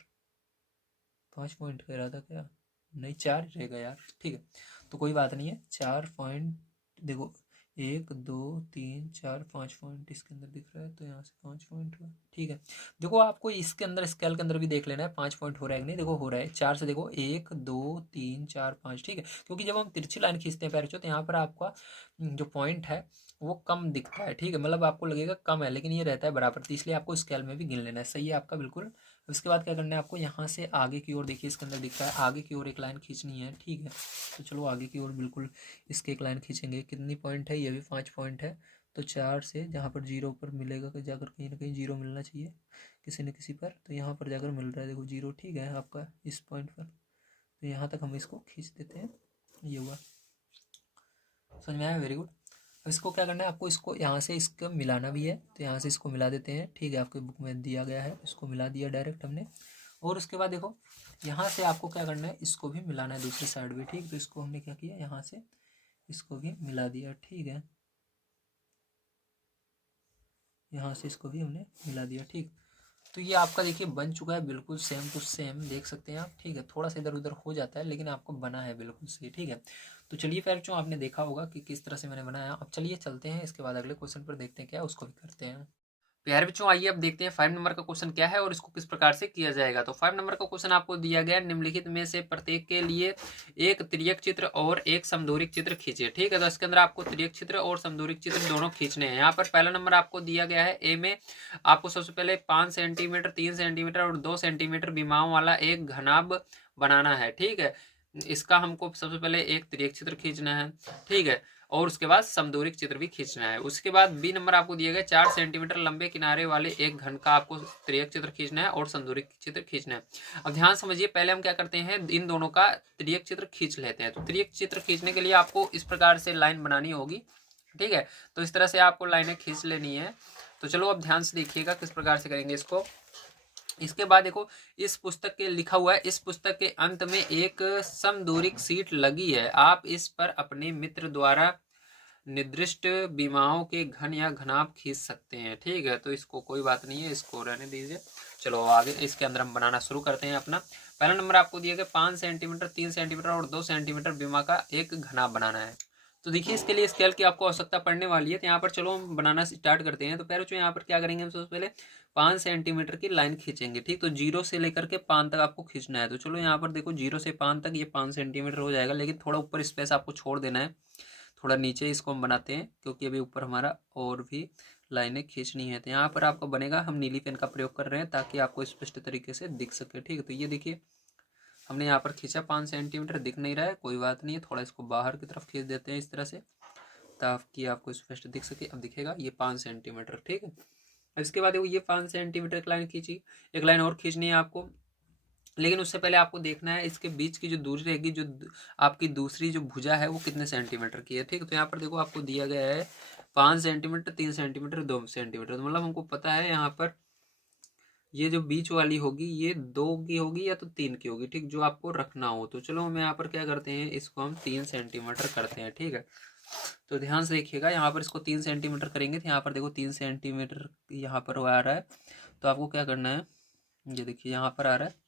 5 पॉइंट कह रहा था क्या, नहीं 4 रहेगा यार। ठीक है, तो कोई बात नहीं है, 4 पॉइंट, देखो 1 2 3 4 5 पॉइंट इसके अंदर दिख रहा है, तो यहाँ से 5 पॉइंट हुआ। ठीक है, देखो आपको इसके अंदर स्केल के अंदर भी देख लेना है 5 पॉइंट हो रहा है कि नहीं। देखो हो रहा है, 4 से देखो 1 2 3 4 5। ठीक है, क्योंकि जब हम तिरछी लाइन खींचते हैं पैर, तो यहाँ पर आपका जो पॉइंट है वो कम दिखता है। ठीक है, मतलब आपको लगेगा कम है, लेकिन ये रहता है बराबर, तो इसलिए आपको स्केल में भी गिन लेना है। सही है आपका, बिल्कुल। उसके बाद क्या करना है आपको, यहाँ से आगे की ओर, देखिए इसके अंदर दिख रहा है आगे की ओर एक लाइन खींचनी है। ठीक है, तो चलो आगे की ओर बिल्कुल इसके एक लाइन खींचेंगे। कितनी पॉइंट है, ये भी 5 पॉइंट है। तो 4 से जहाँ पर जीरो पर मिलेगा, कि जाकर कहीं ना कहीं जीरो मिलना चाहिए किसी न किसी पर, तो यहाँ पर जाकर मिल रहा है, देखो जीरो। ठीक है, आपका इस पॉइंट पर, तो यहाँ तक हम इसको खींच देते हैं। ये हुआ, समझ में आया, वेरी गुड। अब इसको क्या करना है आपको, इसको यहाँ से इसको मिलाना भी है, तो यहाँ से इसको मिला देते हैं। ठीक है, आपके बुक में दिया गया है, इसको मिला दिया डायरेक्ट हमने। और उसके बाद देखो यहाँ से आपको क्या करना है, इसको भी मिलाना है दूसरी साइड भी। ठीक, तो इसको हमने क्या किया, यहाँ से इसको भी मिला दिया। ठीक है, यहाँ से इसको भी हमने मिला दिया। ठीक, तो ये आपका देखिए बन चुका है, बिल्कुल सेम टू सेम, देख सकते हैं आप। ठीक है, थोड़ा सा इधर उधर हो जाता है, लेकिन आपको बना है बिल्कुल सही। ठीक है, तो चलिए फिर जो आपने देखा होगा कि किस तरह से मैंने बनाया। अब चलिए चलते हैं, इसके बाद अगले क्वेश्चन पर देखते हैं क्या, उसको भी करते हैं। प्यारे बच्चों, आइए अब देखते हैं 5 नंबर का क्वेश्चन क्या है और इसको किस प्रकार से किया जाएगा। तो 5 नंबर का क्वेश्चन आपको दिया गया, निम्नलिखित में से प्रत्येक के लिए एक तिर्यक चित्र और एक समदूरिक चित्र खींचिए। ठीक है, तो इसके अंदर आपको तिर्यक चित्र और समदूरिक चित्र दोनों खींचने हैं। यहाँ पर पहला नंबर आपको दिया गया है, ए में आपको सबसे पहले 5 सेंटीमीटर, 3 सेंटीमीटर और 2 सेंटीमीटर विमाओं वाला एक घनाभ बनाना है। ठीक है, इसका हमको सबसे पहले एक तिर्यक चित्र खींचना है। ठीक है, और उसके बाद समदूरिक चित्र भी खींचना है। उसके बाद बी नंबर आपको दिया गया, 4 सेंटीमीटर लंबे किनारे वाले एक घन का आपको तिर्यक चित्र खींचना है और समदूरिक चित्र खींचना है। अब ध्यान समझिए, पहले हम क्या करते हैं, इन दोनों का तिर्यक चित्र खींच लेते हैं। तो तिर्यक चित्र खींचने के लिए आपको इस प्रकार से लाइन बनानी होगी। ठीक है, तो इस तरह से आपको लाइनें खींच लेनी है। तो चलो अब ध्यान से देखिएगा किस प्रकार से करेंगे इसको। इसके बाद देखो, इस पुस्तक के लिखा हुआ है, इस पुस्तक के अंत में एक समदूरिक सीट लगी है, आप इस पर अपने मित्र द्वारा निर्दिष्ट विमाओं के घन या घनाभ खींच सकते हैं। ठीक है, तो इसको कोई बात नहीं है, इसको रहने दीजिए। चलो आगे इसके अंदर हम बनाना शुरू करते हैं अपना। पहला नंबर आपको दिया गया 5 सेंटीमीटर, 3 सेंटीमीटर और 2 सेंटीमीटर विमा का एक घनाभ बनाना है। तो देखिए इसके लिए स्केल की आपको आवश्यकता पड़ने वाली है। तो यहाँ पर चलो हम बनाना स्टार्ट करते हैं। तो पहले जो यहाँ पर क्या करेंगे, हम सबसे पहले 5 सेंटीमीटर की लाइन खींचेंगे। ठीक, तो 0 से लेकर के 5 तक आपको खींचना है। तो चलो यहाँ पर देखो 0 से 5 तक ये 5 सेंटीमीटर हो जाएगा, लेकिन थोड़ा ऊपर स्पेस आपको छोड़ देना है। थोड़ा नीचे इसको हम बनाते हैं, क्योंकि अभी ऊपर हमारा और भी लाइनें खींचनी है। तो यहाँ पर आपको बनेगा, हम नीली पेन का प्रयोग कर रहे हैं ताकि आपको स्पष्ट तरीके से दिख सके। ठीक है, तो ये देखिए हमने यहाँ पर खींचा 5 सेंटीमीटर, दिख नहीं रहा है, कोई बात नहीं है, थोड़ा इसको बाहर की तरफ खींच देते हैं इस तरह से ताकि आपको स्पष्ट दिख सके। अब दिखेगा ये 5 सेंटीमीटर। ठीक है, इसके बाद ये 5 सेंटीमीटर की लाइन खींची, एक लाइन और खींचनी है आपको, लेकिन उससे पहले आपको देखना है इसके बीच की जो दूरी रहेगी, जो आपकी दूसरी जो भुजा है वो कितने सेंटीमीटर की है। ठीक है, तो यहाँ पर देखो आपको दिया गया है 5 सेंटीमीटर, 3 सेंटीमीटर, 2 सेंटीमीटर, तो मतलब हमको पता है यहाँ पर ये जो बीच वाली होगी ये 2 की होगी या तो 3 की होगी, ठीक, जो आपको रखना हो। तो चलो हम यहाँ पर क्या करते हैं, इसको हम 3 सेंटीमीटर करते हैं, ठीक है। तो ध्यान से देखिएगा, यहाँ पर इसको 3 सेंटीमीटर करेंगे तो यहाँ पर देखो 3 सेंटीमीटर यहाँ पर आ रहा है। तो आपको क्या करना है, ये देखिए यहाँ पर आ रहा है।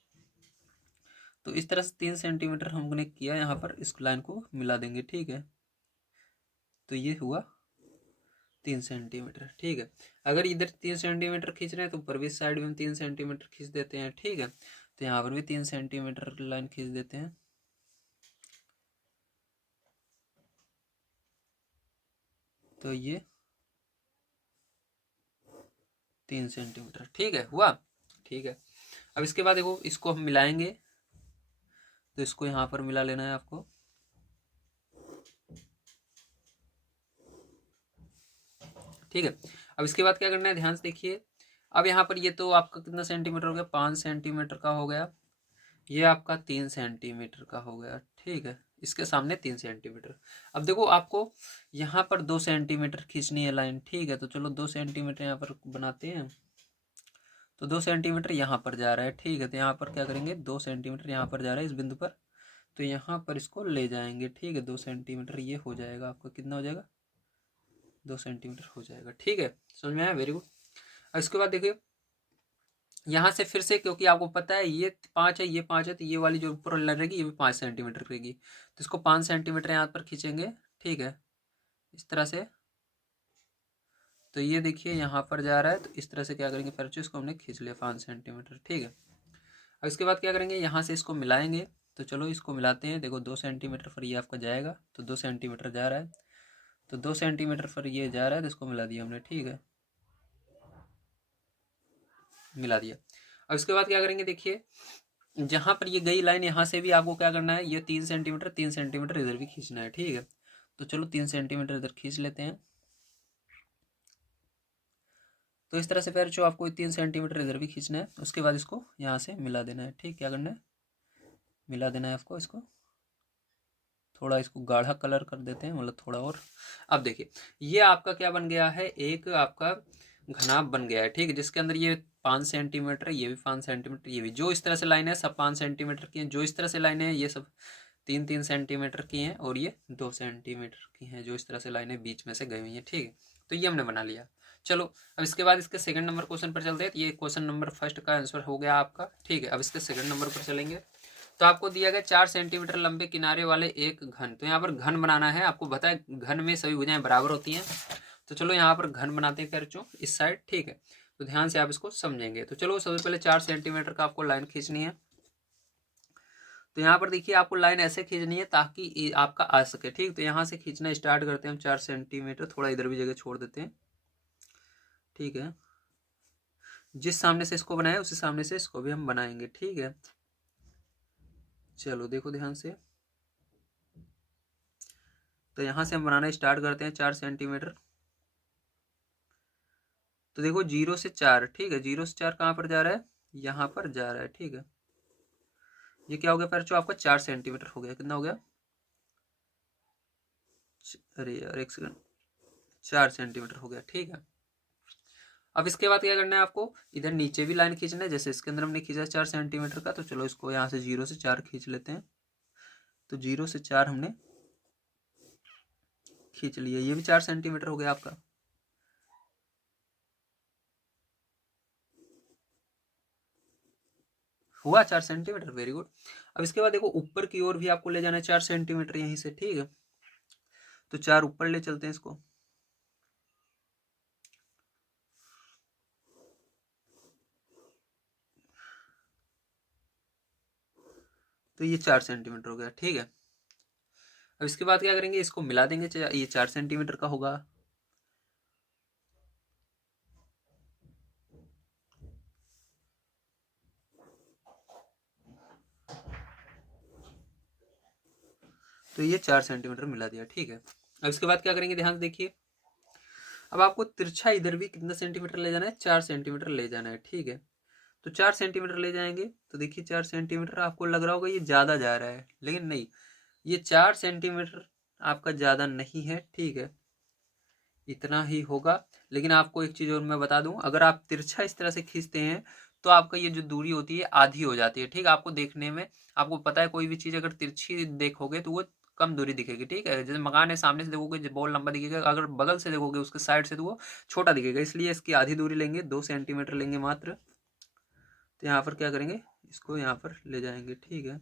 तो इस तरह से 3 सेंटीमीटर हमने किया, यहाँ पर इस लाइन को मिला देंगे, ठीक है। तो ये हुआ 3 सेंटीमीटर, ठीक है। अगर इधर 3 सेंटीमीटर खींच रहे हैं तो ऊपर भी साइड में 3 सेंटीमीटर खींच देते हैं, ठीक है। तो यहाँ पर भी 3 सेंटीमीटर लाइन खींच देते हैं। तो ये 3 सेंटीमीटर, ठीक है, हुआ, ठीक है। अब इसके बाद देखो इसको हम मिलाएंगे, तो इसको यहाँ पर मिला लेना है आपको, ठीक है। अब इसके बाद क्या करना है, ध्यान से देखिए। अब यहाँ पर ये तो आपका कितना सेंटीमीटर हो गया, 5 सेंटीमीटर का हो गया। ये आपका 3 सेंटीमीटर का हो गया, ठीक है। इसके सामने 3 सेंटीमीटर। अब देखो आपको यहाँ पर 2 सेंटीमीटर खींचनी है लाइन, ठीक है। तो चलो 2 सेंटीमीटर यहाँ पर बनाते हैं। तो 2 सेंटीमीटर यहाँ पर जा रहा है, ठीक है। तो यहाँ पर क्या करेंगे, 2 सेंटीमीटर यहाँ पर जा रहा है इस बिंदु पर। तो यहाँ पर इसको ले जाएंगे, ठीक है। 2 सेंटीमीटर ये हो जाएगा आपका, कितना हो जाएगा, 2 सेंटीमीटर हो जाएगा, ठीक है। समझ में आया, वेरी गुड। अब इसके बाद देखिए यहाँ से फिर से, क्योंकि आपको पता है ये 5 है, ये 5 है, तो ये वाली जो ऊपर लाइन रहेगी ये भी 5 सेंटीमीटर रहेगी। तो इसको 5 सेंटीमीटर यहाँ पर खींचेंगे, ठीक है, इस तरह से। तो ये देखिए यहाँ पर जा रहा है, तो इस तरह से क्या करेंगे, फिर इसको हमने खींच लिया 5 सेंटीमीटर, ठीक है। अब इसके बाद क्या करेंगे, यहाँ से इसको मिलाएंगे। तो चलो इसको मिलाते हैं। देखो 2 सेंटीमीटर पर ये आपका जाएगा, तो 2 सेंटीमीटर जा रहा है। तो 2 सेंटीमीटर पर ये जा रहा है, तो इसको मिला दिया हमने, ठीक है, मिला दिया। अब इसके बाद क्या करेंगे, देखिए जहां पर ये गई लाइन, यहाँ से भी आपको क्या करना है, ये 3 सेंटीमीटर 3 सेंटीमीटर इधर भी खींचना है, ठीक है। तो चलो 3 सेंटीमीटर इधर खींच लेते हैं। तो इस तरह से फिर जो आपको 3 सेंटीमीटर इधर भी खींचना है, उसके बाद इसको यहाँ से मिला देना है, ठीक, क्या करना है, मिला देना है आपको। इसको थोड़ा इसको गाढ़ा कलर कर देते हैं, मतलब थोड़ा और। अब देखिए ये आपका क्या बन गया है, एक आपका घनाभ बन गया है, ठीक है, जिसके अंदर ये 5 सेंटीमीटर, ये भी 5 सेंटीमीटर, ये भी जो इस तरह से लाइन है सब 5 सेंटीमीटर की हैं, जो इस तरह से लाइन है ये सब 3-3 सेंटीमीटर की हैं, और ये 2 सेंटीमीटर की हैं, जो इस तरह से लाइनें बीच में से गई हुई हैं, ठीक है। तो ये हमने बना लिया। चलो अब इसके बाद इसके सेकंड नंबर क्वेश्चन पर चलते हैं। तो ये क्वेश्चन नंबर फर्स्ट का आंसर हो गया आपका, ठीक है। अब इसके सेकंड नंबर पर चलेंगे। तो आपको दिया गया 4 सेंटीमीटर लंबे किनारे वाले एक घन। तो यहाँ पर घन बनाना है, आपको पता है घन में सभी भुजाएं बराबर होती हैं। तो चलो यहाँ पर घन बनाते हैं खैर इस साइड, ठीक है। तो ध्यान से आप इसको समझेंगे। तो चलो सबसे पहले 4 सेंटीमीटर का आपको लाइन खींचनी है। तो यहाँ पर देखिए आपको लाइन ऐसे खींचनी है ताकि आपका आ सके, ठीक। तो यहाँ से खींचना स्टार्ट करते हैं हम 4 सेंटीमीटर, थोड़ा इधर भी जगह छोड़ देते हैं, ठीक है। जिस सामने से इसको बनाया उसी सामने से इसको भी हम बनाएंगे, ठीक है। चलो देखो ध्यान से। तो यहाँ से हम बनाना स्टार्ट करते हैं 4 सेंटीमीटर। तो देखो 0 से 4, ठीक है, 0 से 4 कहाँ पर जा रहा है, यहाँ पर जा रहा है, ठीक है। ये क्या हो गया, फिर जो आपका 4 सेंटीमीटर हो गया, कितना हो गया, अरे यार एक सेकंड, 4 सेंटीमीटर हो गया, ठीक है। अब इसके बाद क्या करना है आपको, इधर नीचे भी लाइन खींचना है, जैसे इसके अंदर हमने खींचा 4 सेंटीमीटर का। तो चलो इसको यहाँ से 0 से 4 खींच लेते हैं। तो 0 से 4 हमने खींच लिया, ये भी 4 सेंटीमीटर हो गया आपका। हुआ 4 सेंटीमीटर, वेरी गुड। अब इसके बाद देखो ऊपर की ओर भी आपको ले जाना है 4 सेंटीमीटर यहीं से, ठीक है। तो 4 ऊपर ले चलते हैं इसको। तो ये 4 सेंटीमीटर हो गया, ठीक है। अब इसके बाद क्या करेंगे, इसको मिला देंगे, ये 4 सेंटीमीटर का होगा। तो ये 4 सेंटीमीटर मिला दिया, ठीक है। अब इसके बाद क्या करेंगे, ध्यान से देखिए। अब आपको तिरछा इधर भी कितना सेंटीमीटर ले जाना है, 4 सेंटीमीटर ले जाना है, ठीक है। तो 4 सेंटीमीटर ले जाएंगे। तो देखिए 4 सेंटीमीटर आपको लग रहा होगा ये ज़्यादा जा रहा है, लेकिन नहीं, ये 4 सेंटीमीटर आपका ज़्यादा नहीं है, ठीक है, इतना ही होगा। लेकिन आपको एक चीज़ और मैं बता दूं, अगर आप तिरछा इस तरह से खींचते हैं तो आपका ये जो दूरी होती है आधी हो जाती है। ठीक है, आपको देखने में आपको पता है कोई भी चीज़ अगर तिरछी देखोगे तो वो कम दूरी दिखेगी। ठीक है, जैसे मकान है, सामने से देखोगे बॉल लंबा दिखेगा, अगर बगल से देखोगे उसके साइड से तो वो छोटा दिखेगा। इसलिए इसकी आधी दूरी लेंगे, 2 सेंटीमीटर लेंगे मात्र। तो यहाँ पर क्या करेंगे, इसको यहाँ पर ले जाएंगे। ठीक है,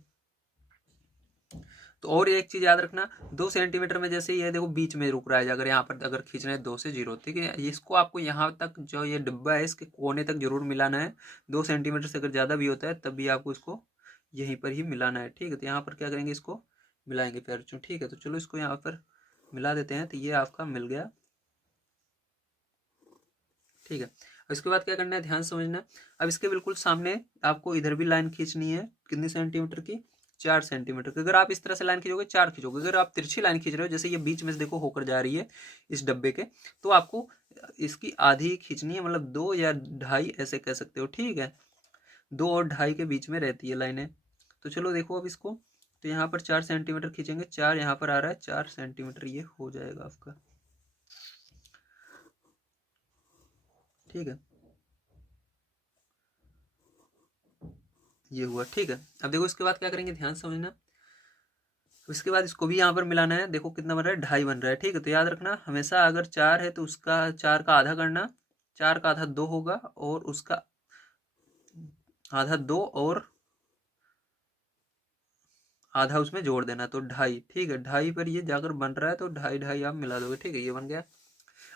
तो और एक चीज याद रखना, 2 सेंटीमीटर में जैसे ये देखो बीच में रुक रहा है, अगर यहाँ पर अगर खींचना है 2 से 0, ठीक है, इसको आपको यहाँ तक जो ये डिब्बा है इसके कोने तक जरूर मिलाना है। 2 सेंटीमीटर से अगर ज्यादा भी होता है तब भी आपको इसको यहीं पर ही मिलाना है। ठीक है, तो यहाँ पर क्या करेंगे, इसको मिलाएंगे पैर चू। ठीक है, तो चलो इसको यहाँ पर मिला देते हैं। तो ये आपका मिल गया। ठीक है, इसके बाद क्या करना है, ध्यान समझना। अब इसके बिल्कुल सामने आपको इधर भी लाइन खींचनी है। कितनी सेंटीमीटर की, 4 सेंटीमीटर की। अगर आप इस तरह से लाइन खींचोगे 4 खींचोगे, अगर आप तिरछी लाइन खींच रहे हो जैसे ये बीच में से देखो होकर जा रही है इस डब्बे के, तो आपको इसकी आधी खींचनी है, मतलब 2 या 2.5 ऐसे कह सकते हो। ठीक है, 2 और 2.5 के बीच में रहती है लाइनें। तो चलो देखो अब इसको, तो यहाँ पर 4 सेंटीमीटर खींचेंगे, 4 यहाँ पर आ रहा है, 4 सेंटीमीटर ये हो जाएगा आपका। ठीक है, ये हुआ। ठीक है, अब देखो इसके बाद क्या करेंगे, ध्यान समझना। उसके बाद इसको भी यहाँ पर मिलाना है। देखो कितना बन रहा है, 2.5 बन रहा है। ठीक है, तो याद रखना हमेशा अगर 4 है तो उसका 4 का आधा करना। 4 का आधा 2 होगा, और उसका आधा 2 और आधा उसमें जोड़ देना, तो 2.5। ठीक है, 2.5 पर ये जाकर बन रहा है, तो 2.5 आप मिला दोगे। ठीक है, ये बन गया।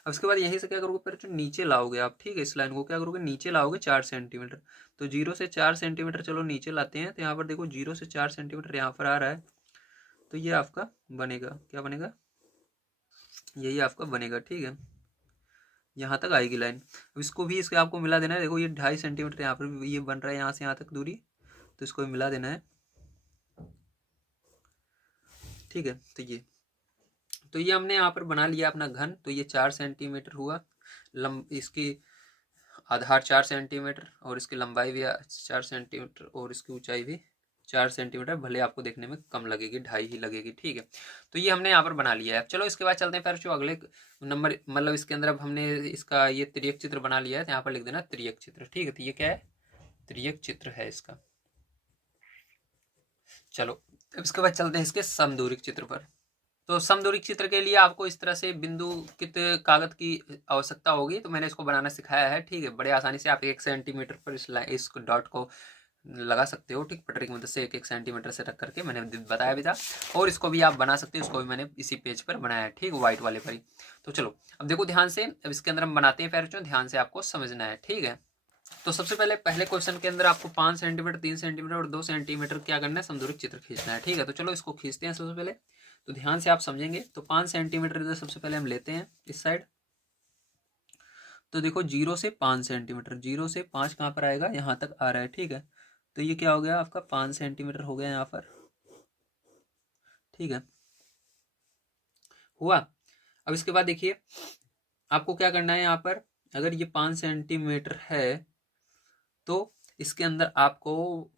अब उसके बाद यहीं से क्या करोगे, फिर नीचे लाओगे आप। ठीक है, इस लाइन को क्या करोगे, नीचे लाओगे 4 सेंटीमीटर। तो 0 से 4 सेंटीमीटर चलो नीचे लाते हैं। तो यहाँ पर देखो 0 से 4 सेंटीमीटर यहाँ पर आ रहा है, तो ये आपका बनेगा, क्या बनेगा, यही आपका बनेगा। ठीक है, यहाँ तक आएगी लाइन। अब इसको भी इसके आपको मिला देना है। देखो ये 2.5 सेंटीमीटर यहाँ पर ये बन रहा है, यहाँ से यहाँ तक दूरी, तो इसको भी मिला देना है। ठीक है, तो ये हमने यहाँ पर बना लिया अपना घन। तो ये 4 सेंटीमीटर हुआ, इसकी आधार 4 सेंटीमीटर, और इसकी लंबाई भी 4 सेंटीमीटर, और इसकी ऊंचाई भी 4 सेंटीमीटर। भले आपको देखने में कम लगेगी, 2.5 ही लगेगी। ठीक है, तो ये हमने यहाँ पर बना लिया है। अब चलो इसके बाद चलते हैं फिर जो अगले नंबर, मतलब इसके अंदर अब हमने इसका ये तिर्यक चित्र बना लिया है। तो यहाँ पर लिख देना तिर्यक चित्र। ठीक है, तो ये क्या है, तिर्यक चित्र है इसका। चलो अब इसके बाद चलते हैं इसके समदूरिक चित्र पर। तो समदूरिक चित्र के लिए आपको इस तरह से बिंदु कित कागज की आवश्यकता होगी। तो मैंने इसको बनाना सिखाया है। ठीक है, बड़े आसानी से आप 1 सेंटीमीटर पर इस डॉट को लगा सकते हो। ठीक, पटरी की मदद से 1 सेंटीमीटर से रख करके मैंने बताया भी था। और इसको भी आप बना सकते हो, इसको भी मैंने इसी पेज पर बनाया है। ठीक, व्हाइट वाले पर ही। तो चलो अब देखो ध्यान से, अब इसके अंदर हम बनाते हैं पैर, ध्यान से आपको समझना है। ठीक है, तो सबसे पहले क्वेश्चन के अंदर आपको 5 सेंटीमीटर, 3 सेंटीमीटर और 2 सेंटीमीटर क्या करना है, समदूरिक चित्र खींचना है। ठीक है, तो चलो इसको खींचते हैं सबसे पहले। तो ध्यान से आप समझेंगे। तो 5 सेंटीमीटर इधर सबसे पहले हम लेते हैं इस साइड। तो देखो 0 से 5 सेंटीमीटर, 0 से 5 कहाँ पर आएगा, यहाँ तक आ रहा है। ठीक है, तो ये क्या हो गया आपका, 5 सेंटीमीटर हो गया यहाँ पर। ठीक है, हुआ। अब इसके बाद देखिए आपको क्या करना है, यहाँ पर अगर ये 5 सेंटीमीटर है तो इसके अंदर आपको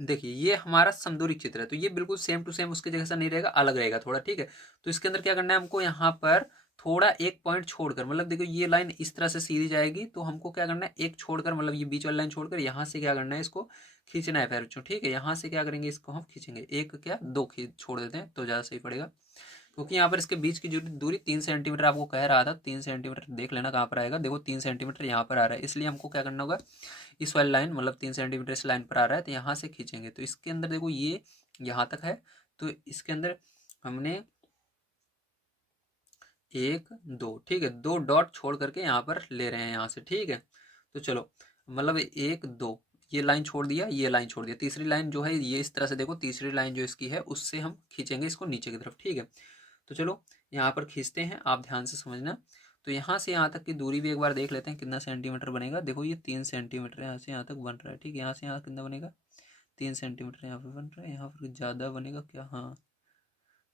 देखिए ये हमारा समदूरिक चित्र है, तो ये बिल्कुल सेम टू सेम उसके जैसा नहीं रहेगा, अलग रहेगा थोड़ा। ठीक है, तो इसके अंदर क्या करना है हमको, यहाँ पर थोड़ा एक पॉइंट छोड़कर, मतलब देखो ये लाइन इस तरह से सीधी जाएगी, तो हमको क्या करना है, एक छोड़कर, मतलब ये बीच वाली लाइन छोड़कर यहाँ से क्या करना है, इसको खींचना है पैर। ठीक है, यहाँ से क्या करेंगे, इसको हम खींचेंगे, एक क्या 2 खींच छोड़ देते हैं तो ज़्यादा सही पड़ेगा। क्योंकि यहाँ पर इसके बीच की दूरी 3 सेंटीमीटर आपको कह रहा था। 3 सेंटीमीटर देख लेना कहाँ पर आएगा, देखो 3 सेंटीमीटर यहाँ पर आ रहा है, इसलिए हमको क्या करना होगा, इस वाली लाइन मतलब 3 सेंटीमीटर इस लाइन पर आ रहा है, तो यहाँ से खींचेंगे। तो इसके अंदर देखो ये यहाँ तक है, तो इसके अंदर हमने 1 2, ठीक है, 2 डॉट छोड़ करके यहाँ पर ले रहे हैं यहाँ से। ठीक है, तो चलो मतलब 1 2 ये लाइन छोड़ दिया, ये लाइन छोड़ दिया, तीसरी लाइन जो है ये इस तरह से देखो, तीसरी लाइन जो इसकी है उससे हम खींचेंगे इसको नीचे की तरफ। ठीक है, तो चलो यहाँ पर खींचते हैं, आप ध्यान से समझना। तो यहाँ से यहाँ तक की दूरी भी एक बार देख लेते हैं कितना सेंटीमीटर बनेगा। देखो ये 3 सेंटीमीटर यहाँ से यहाँ तक बन रहा है। ठीक है, यहाँ से यहाँ कितना बनेगा, 3 सेंटीमीटर यहाँ पर बन रहा है। यहाँ पर ज़्यादा बनेगा क्या, हाँ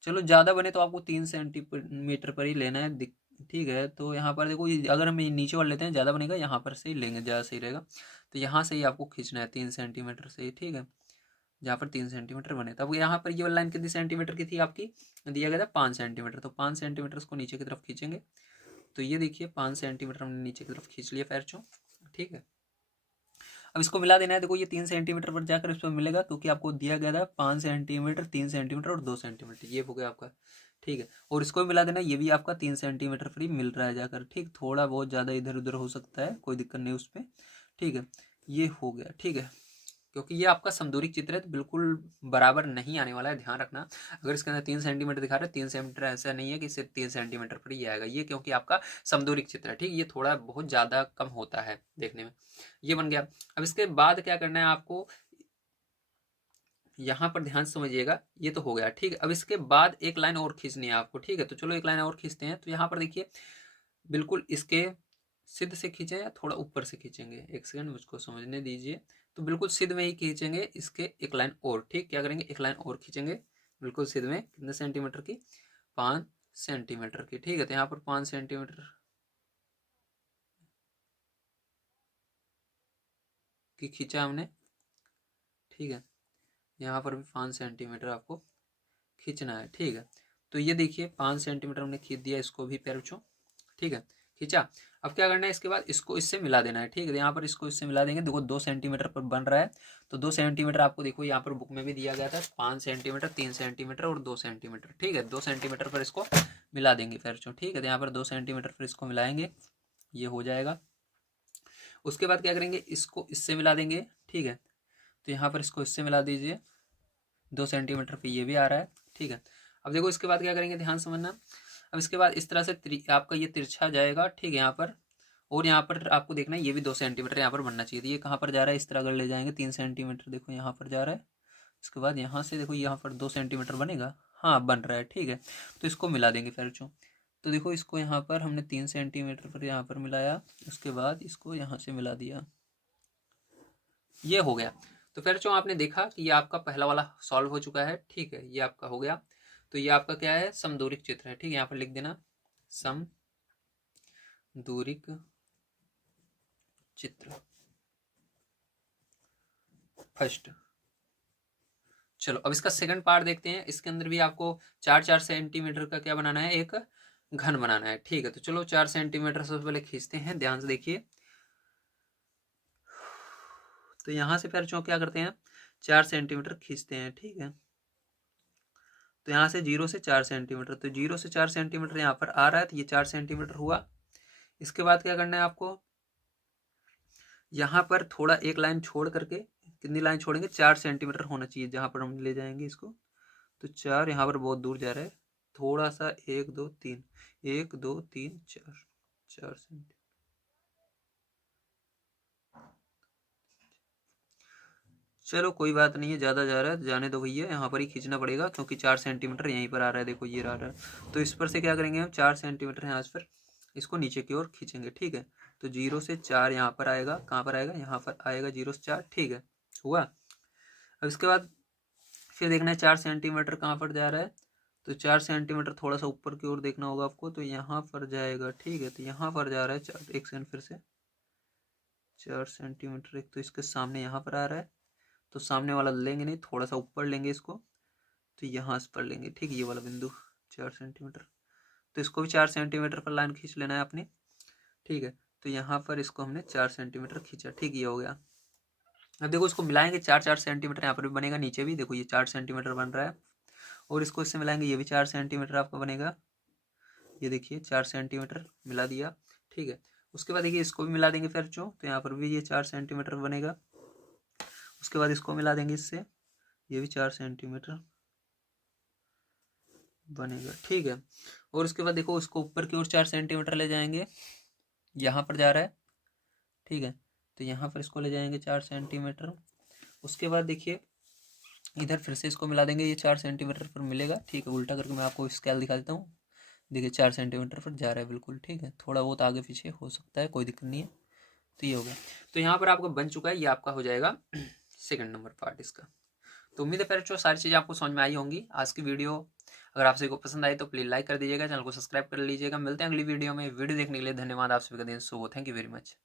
चलो ज़्यादा बने तो आपको 3 सेंटीमीटर पर ही लेना है। ठीक है, तो यहाँ पर देखो अगर हम नीचे वाले लेते हैं ज़्यादा बनेगा, यहाँ पर से ही लेंगे ज़्यादा सही रहेगा। तो यहाँ से ही आपको खींचना है 3 सेंटीमीटर से ही। ठीक है, जहाँ पर 3 सेंटीमीटर बने, तब यहाँ पर ये वाली लाइन कितनी सेंटीमीटर की थी आपकी, दिया गया था 5 सेंटीमीटर, तो 5 सेंटीमीटर उसको नीचे की तरफ खींचेंगे। तो ये देखिए 5 सेंटीमीटर हमने नीचे की तरफ खींच लिया पैर चो। ठीक है, अब इसको मिला देना है। देखो ये 3 सेंटीमीटर पर जाकर इस पर मिलेगा, क्योंकि आपको दिया गया था 5 सेंटीमीटर, 3 सेंटीमीटर और 2 सेंटीमीटर, ये हो गया आपका। ठीक है, और इसको भी मिला देना, ये भी आपका 3 सेंटीमीटर फ्री मिल रहा है जाकर। ठीक, थोड़ा बहुत ज़्यादा इधर उधर हो सकता है, कोई दिक्कत नहीं उस पर। ठीक है, ये हो गया। ठीक है, क्योंकि ये आपका समदूरिक चित्र है तो बिल्कुल बराबर नहीं आने वाला है, ध्यान रखना। अगर इसके अंदर 3 सेंटीमीटर दिखा रहा है, 3 सेंटीमीटर ऐसा नहीं है कि सिर्फ 3 सेंटीमीटर पर ही आएगा ये, क्योंकि आपका समदूरिक चित्र है। ठीक, ये थोड़ा बहुत ज़्यादा कम होता है देखने में। ये बन गया। अब इसके बाद क्या करना है आपको, यहाँ पर ध्यान से समझिएगा, ये तो हो गया। ठीक है, अब इसके बाद एक लाइन और खींचनी है आपको। ठीक है, तो चलो एक लाइन और खींचते हैं। तो यहाँ पर देखिए, बिल्कुल इसके सिद्ध से खींचें या थोड़ा ऊपर से खींचेंगे, एक सेकंड मुझको समझने दीजिए। तो बिल्कुल सिद्ध में ही खींचेंगे इसके एक लाइन और। ठीक, क्या करेंगे, एक लाइन और खींचेंगे बिल्कुल सिद्ध में। कितने सेंटीमीटर की, 5 सेंटीमीटर की। ठीक है, तो यहाँ पर 5 सेंटीमीटर की खींचा हमने। ठीक है, यहाँ पर भी 5 सेंटीमीटर आपको खींचना है। ठीक है, तो ये देखिए 5 सेंटीमीटर हमने खींच दिया इसको भी पैर बच्चों। ठीक है, खींचा। अब क्या करना है, इसके बाद इसको इससे मिला देना है। ठीक है, यहाँ पर इसको इससे मिला देंगे। देखो 2 सेंटीमीटर पर बन रहा है, तो 2 सेंटीमीटर आपको देखो यहाँ पर बुक में भी दिया गया था, 5 सेंटीमीटर, 3 सेंटीमीटर और 2 सेंटीमीटर। ठीक है, 2 सेंटीमीटर पर इसको मिला देंगे पैर बच्चों। ठीक है, तो यहाँ पर 2 सेंटीमीटर पर इसको मिलाएंगे, ये हो जाएगा। उसके बाद क्या करेंगे, इसको इससे मिला देंगे। ठीक है, तो यहाँ पर इसको इससे मिला दीजिए, 2 सेंटीमीटर पे ये भी आ रहा है। ठीक है, अब देखो इसके बाद क्या करेंगे, ध्यान समझना। अब इसके बाद इस तरह से आपका ये तिरछा जाएगा। ठीक है, यहाँ पर, और यहाँ पर आपको देखना है ये भी 2 सेंटीमीटर यहाँ पर बनना चाहिए। तो ये कहाँ पर जा रहा है, इस तरह अगर ले जाएंगे 3 सेंटीमीटर, देखो यहाँ पर जा रहा है। इसके बाद यहाँ से देखो यहाँ पर 2 सेंटीमीटर बनेगा, हाँ बन रहा है। ठीक है, तो इसको मिला देंगे फिर चो। तो देखो इसको यहाँ पर हमने 3 सेंटीमीटर पर यहाँ पर मिलाया, उसके बाद इसको यहाँ से मिला दिया, ये हो गया। तो फिर जो आपने देखा कि ये आपका पहला वाला सॉल्व हो चुका है। ठीक है, ये आपका हो गया। तो ये आपका क्या है, समदूरिक चित्र है। ठीक है, यहाँ पर लिख देना समदूरिक चित्र फर्स्ट। चलो अब इसका सेकंड पार्ट देखते हैं। इसके अंदर भी आपको 4-4 सेंटीमीटर का क्या बनाना है, एक घन बनाना है। ठीक है, तो चलो 4 सेंटीमीटर सबसे पहले खींचते हैं, ध्यान से देखिए। तो यहाँ से फिर चौक क्या करते हैं, 4 सेंटीमीटर खींचते हैं। ठीक है, तो यहाँ से 0 से 4 सेंटीमीटर, तो 0 से 4 सेंटीमीटर यहाँ पर आ रहा है, तो ये 4 सेंटीमीटर हुआ। इसके बाद क्या करना है आपको, यहाँ पर थोड़ा एक लाइन छोड़ करके, कितनी लाइन छोड़ेंगे, 4 सेंटीमीटर होना चाहिए जहाँ पर हम ले जाएंगे इसको। तो 4 यहाँ पर बहुत दूर जा रहा है, थोड़ा सा 1 2 3, 1 2 3 4, 4 सेंटीमीटर। चलो कोई बात नहीं है, ज़्यादा जा रहा है, जाने दो भैया, यहाँ पर ही खींचना पड़ेगा, क्योंकि 4 सेंटीमीटर यहीं पर आ रहा है। देखो ये रहा है, तो इस पर से क्या करेंगे हम, 4 सेंटीमीटर यहाँ पर इसको नीचे की ओर खींचेंगे। ठीक है, तो 0 से 4 यहाँ पर आएगा, कहाँ पर आएगा, यहाँ पर आएगा 0 से 4। ठीक है, हुआ। अब इसके बाद फिर देखना है 4 सेंटीमीटर कहाँ पर जा रहा है, तो 4 सेंटीमीटर थोड़ा सा ऊपर की ओर देखना होगा आपको, तो यहाँ पर जाएगा। ठीक है, तो यहाँ पर जा रहा है 4, एक सेकंड फिर से, 4 सेंटीमीटर, एक तो इसके सामने यहाँ पर आ रहा है, तो सामने वाला लेंगे नहीं, थोड़ा सा ऊपर लेंगे इसको, तो यहाँ से पर लेंगे। ठीक, ये वाला बिंदु 4 सेंटीमीटर, तो इसको भी 4 सेंटीमीटर पर लाइन खींच लेना है आपने। ठीक है, तो यहाँ पर इसको हमने 4 सेंटीमीटर खींचा। ठीक, ये हो गया। अब देखो इसको मिलाएंगे, 4-4 सेंटीमीटर यहाँ पर भी बनेगा, नीचे भी देखो ये 4 सेंटीमीटर बन रहा है, और इसको इससे मिलाएंगे, ये भी 4 सेंटीमीटर आपका बनेगा। ये देखिए 4 सेंटीमीटर मिला दिया। ठीक है, उसके बाद देखिए इसको भी मिला देंगे फिर जो, तो यहाँ पर भी ये 4 सेंटीमीटर बनेगा। उसके बाद इसको मिला देंगे इससे, ये भी 4 सेंटीमीटर बनेगा। ठीक है, और उसके बाद देखो इसको ऊपर की ओर 4 सेंटीमीटर ले जाएंगे, यहाँ पर जा रहा है। ठीक है, तो यहाँ पर इसको ले जाएंगे 4 सेंटीमीटर। उसके बाद देखिए इधर फिर से इसको मिला देंगे, ये 4 सेंटीमीटर पर मिलेगा। ठीक है, उल्टा करके मैं आपको स्केल दिखा देता हूँ। देखिए 4 सेंटीमीटर पर जा रहा है बिल्कुल। ठीक है, थोड़ा बहुत आगे पीछे हो सकता है, कोई दिक्कत नहीं है। तो ये हो गया, तो यहाँ पर आपका बन चुका है, ये आपका हो जाएगा सेकंड नंबर पार्ट इसका। तो उम्मीद है पेरेंट्स सारी चीज़ें आपको समझ में आई होंगी। आज की वीडियो अगर आप सभी को पसंद आई तो प्लीज़ लाइक कर दीजिएगा, चैनल को सब्सक्राइब कर लीजिएगा। मिलते हैं अगली वीडियो में। वीडियो देखने के लिए धन्यवाद, आप सभी का दिन शुभ हो। Thank you very much.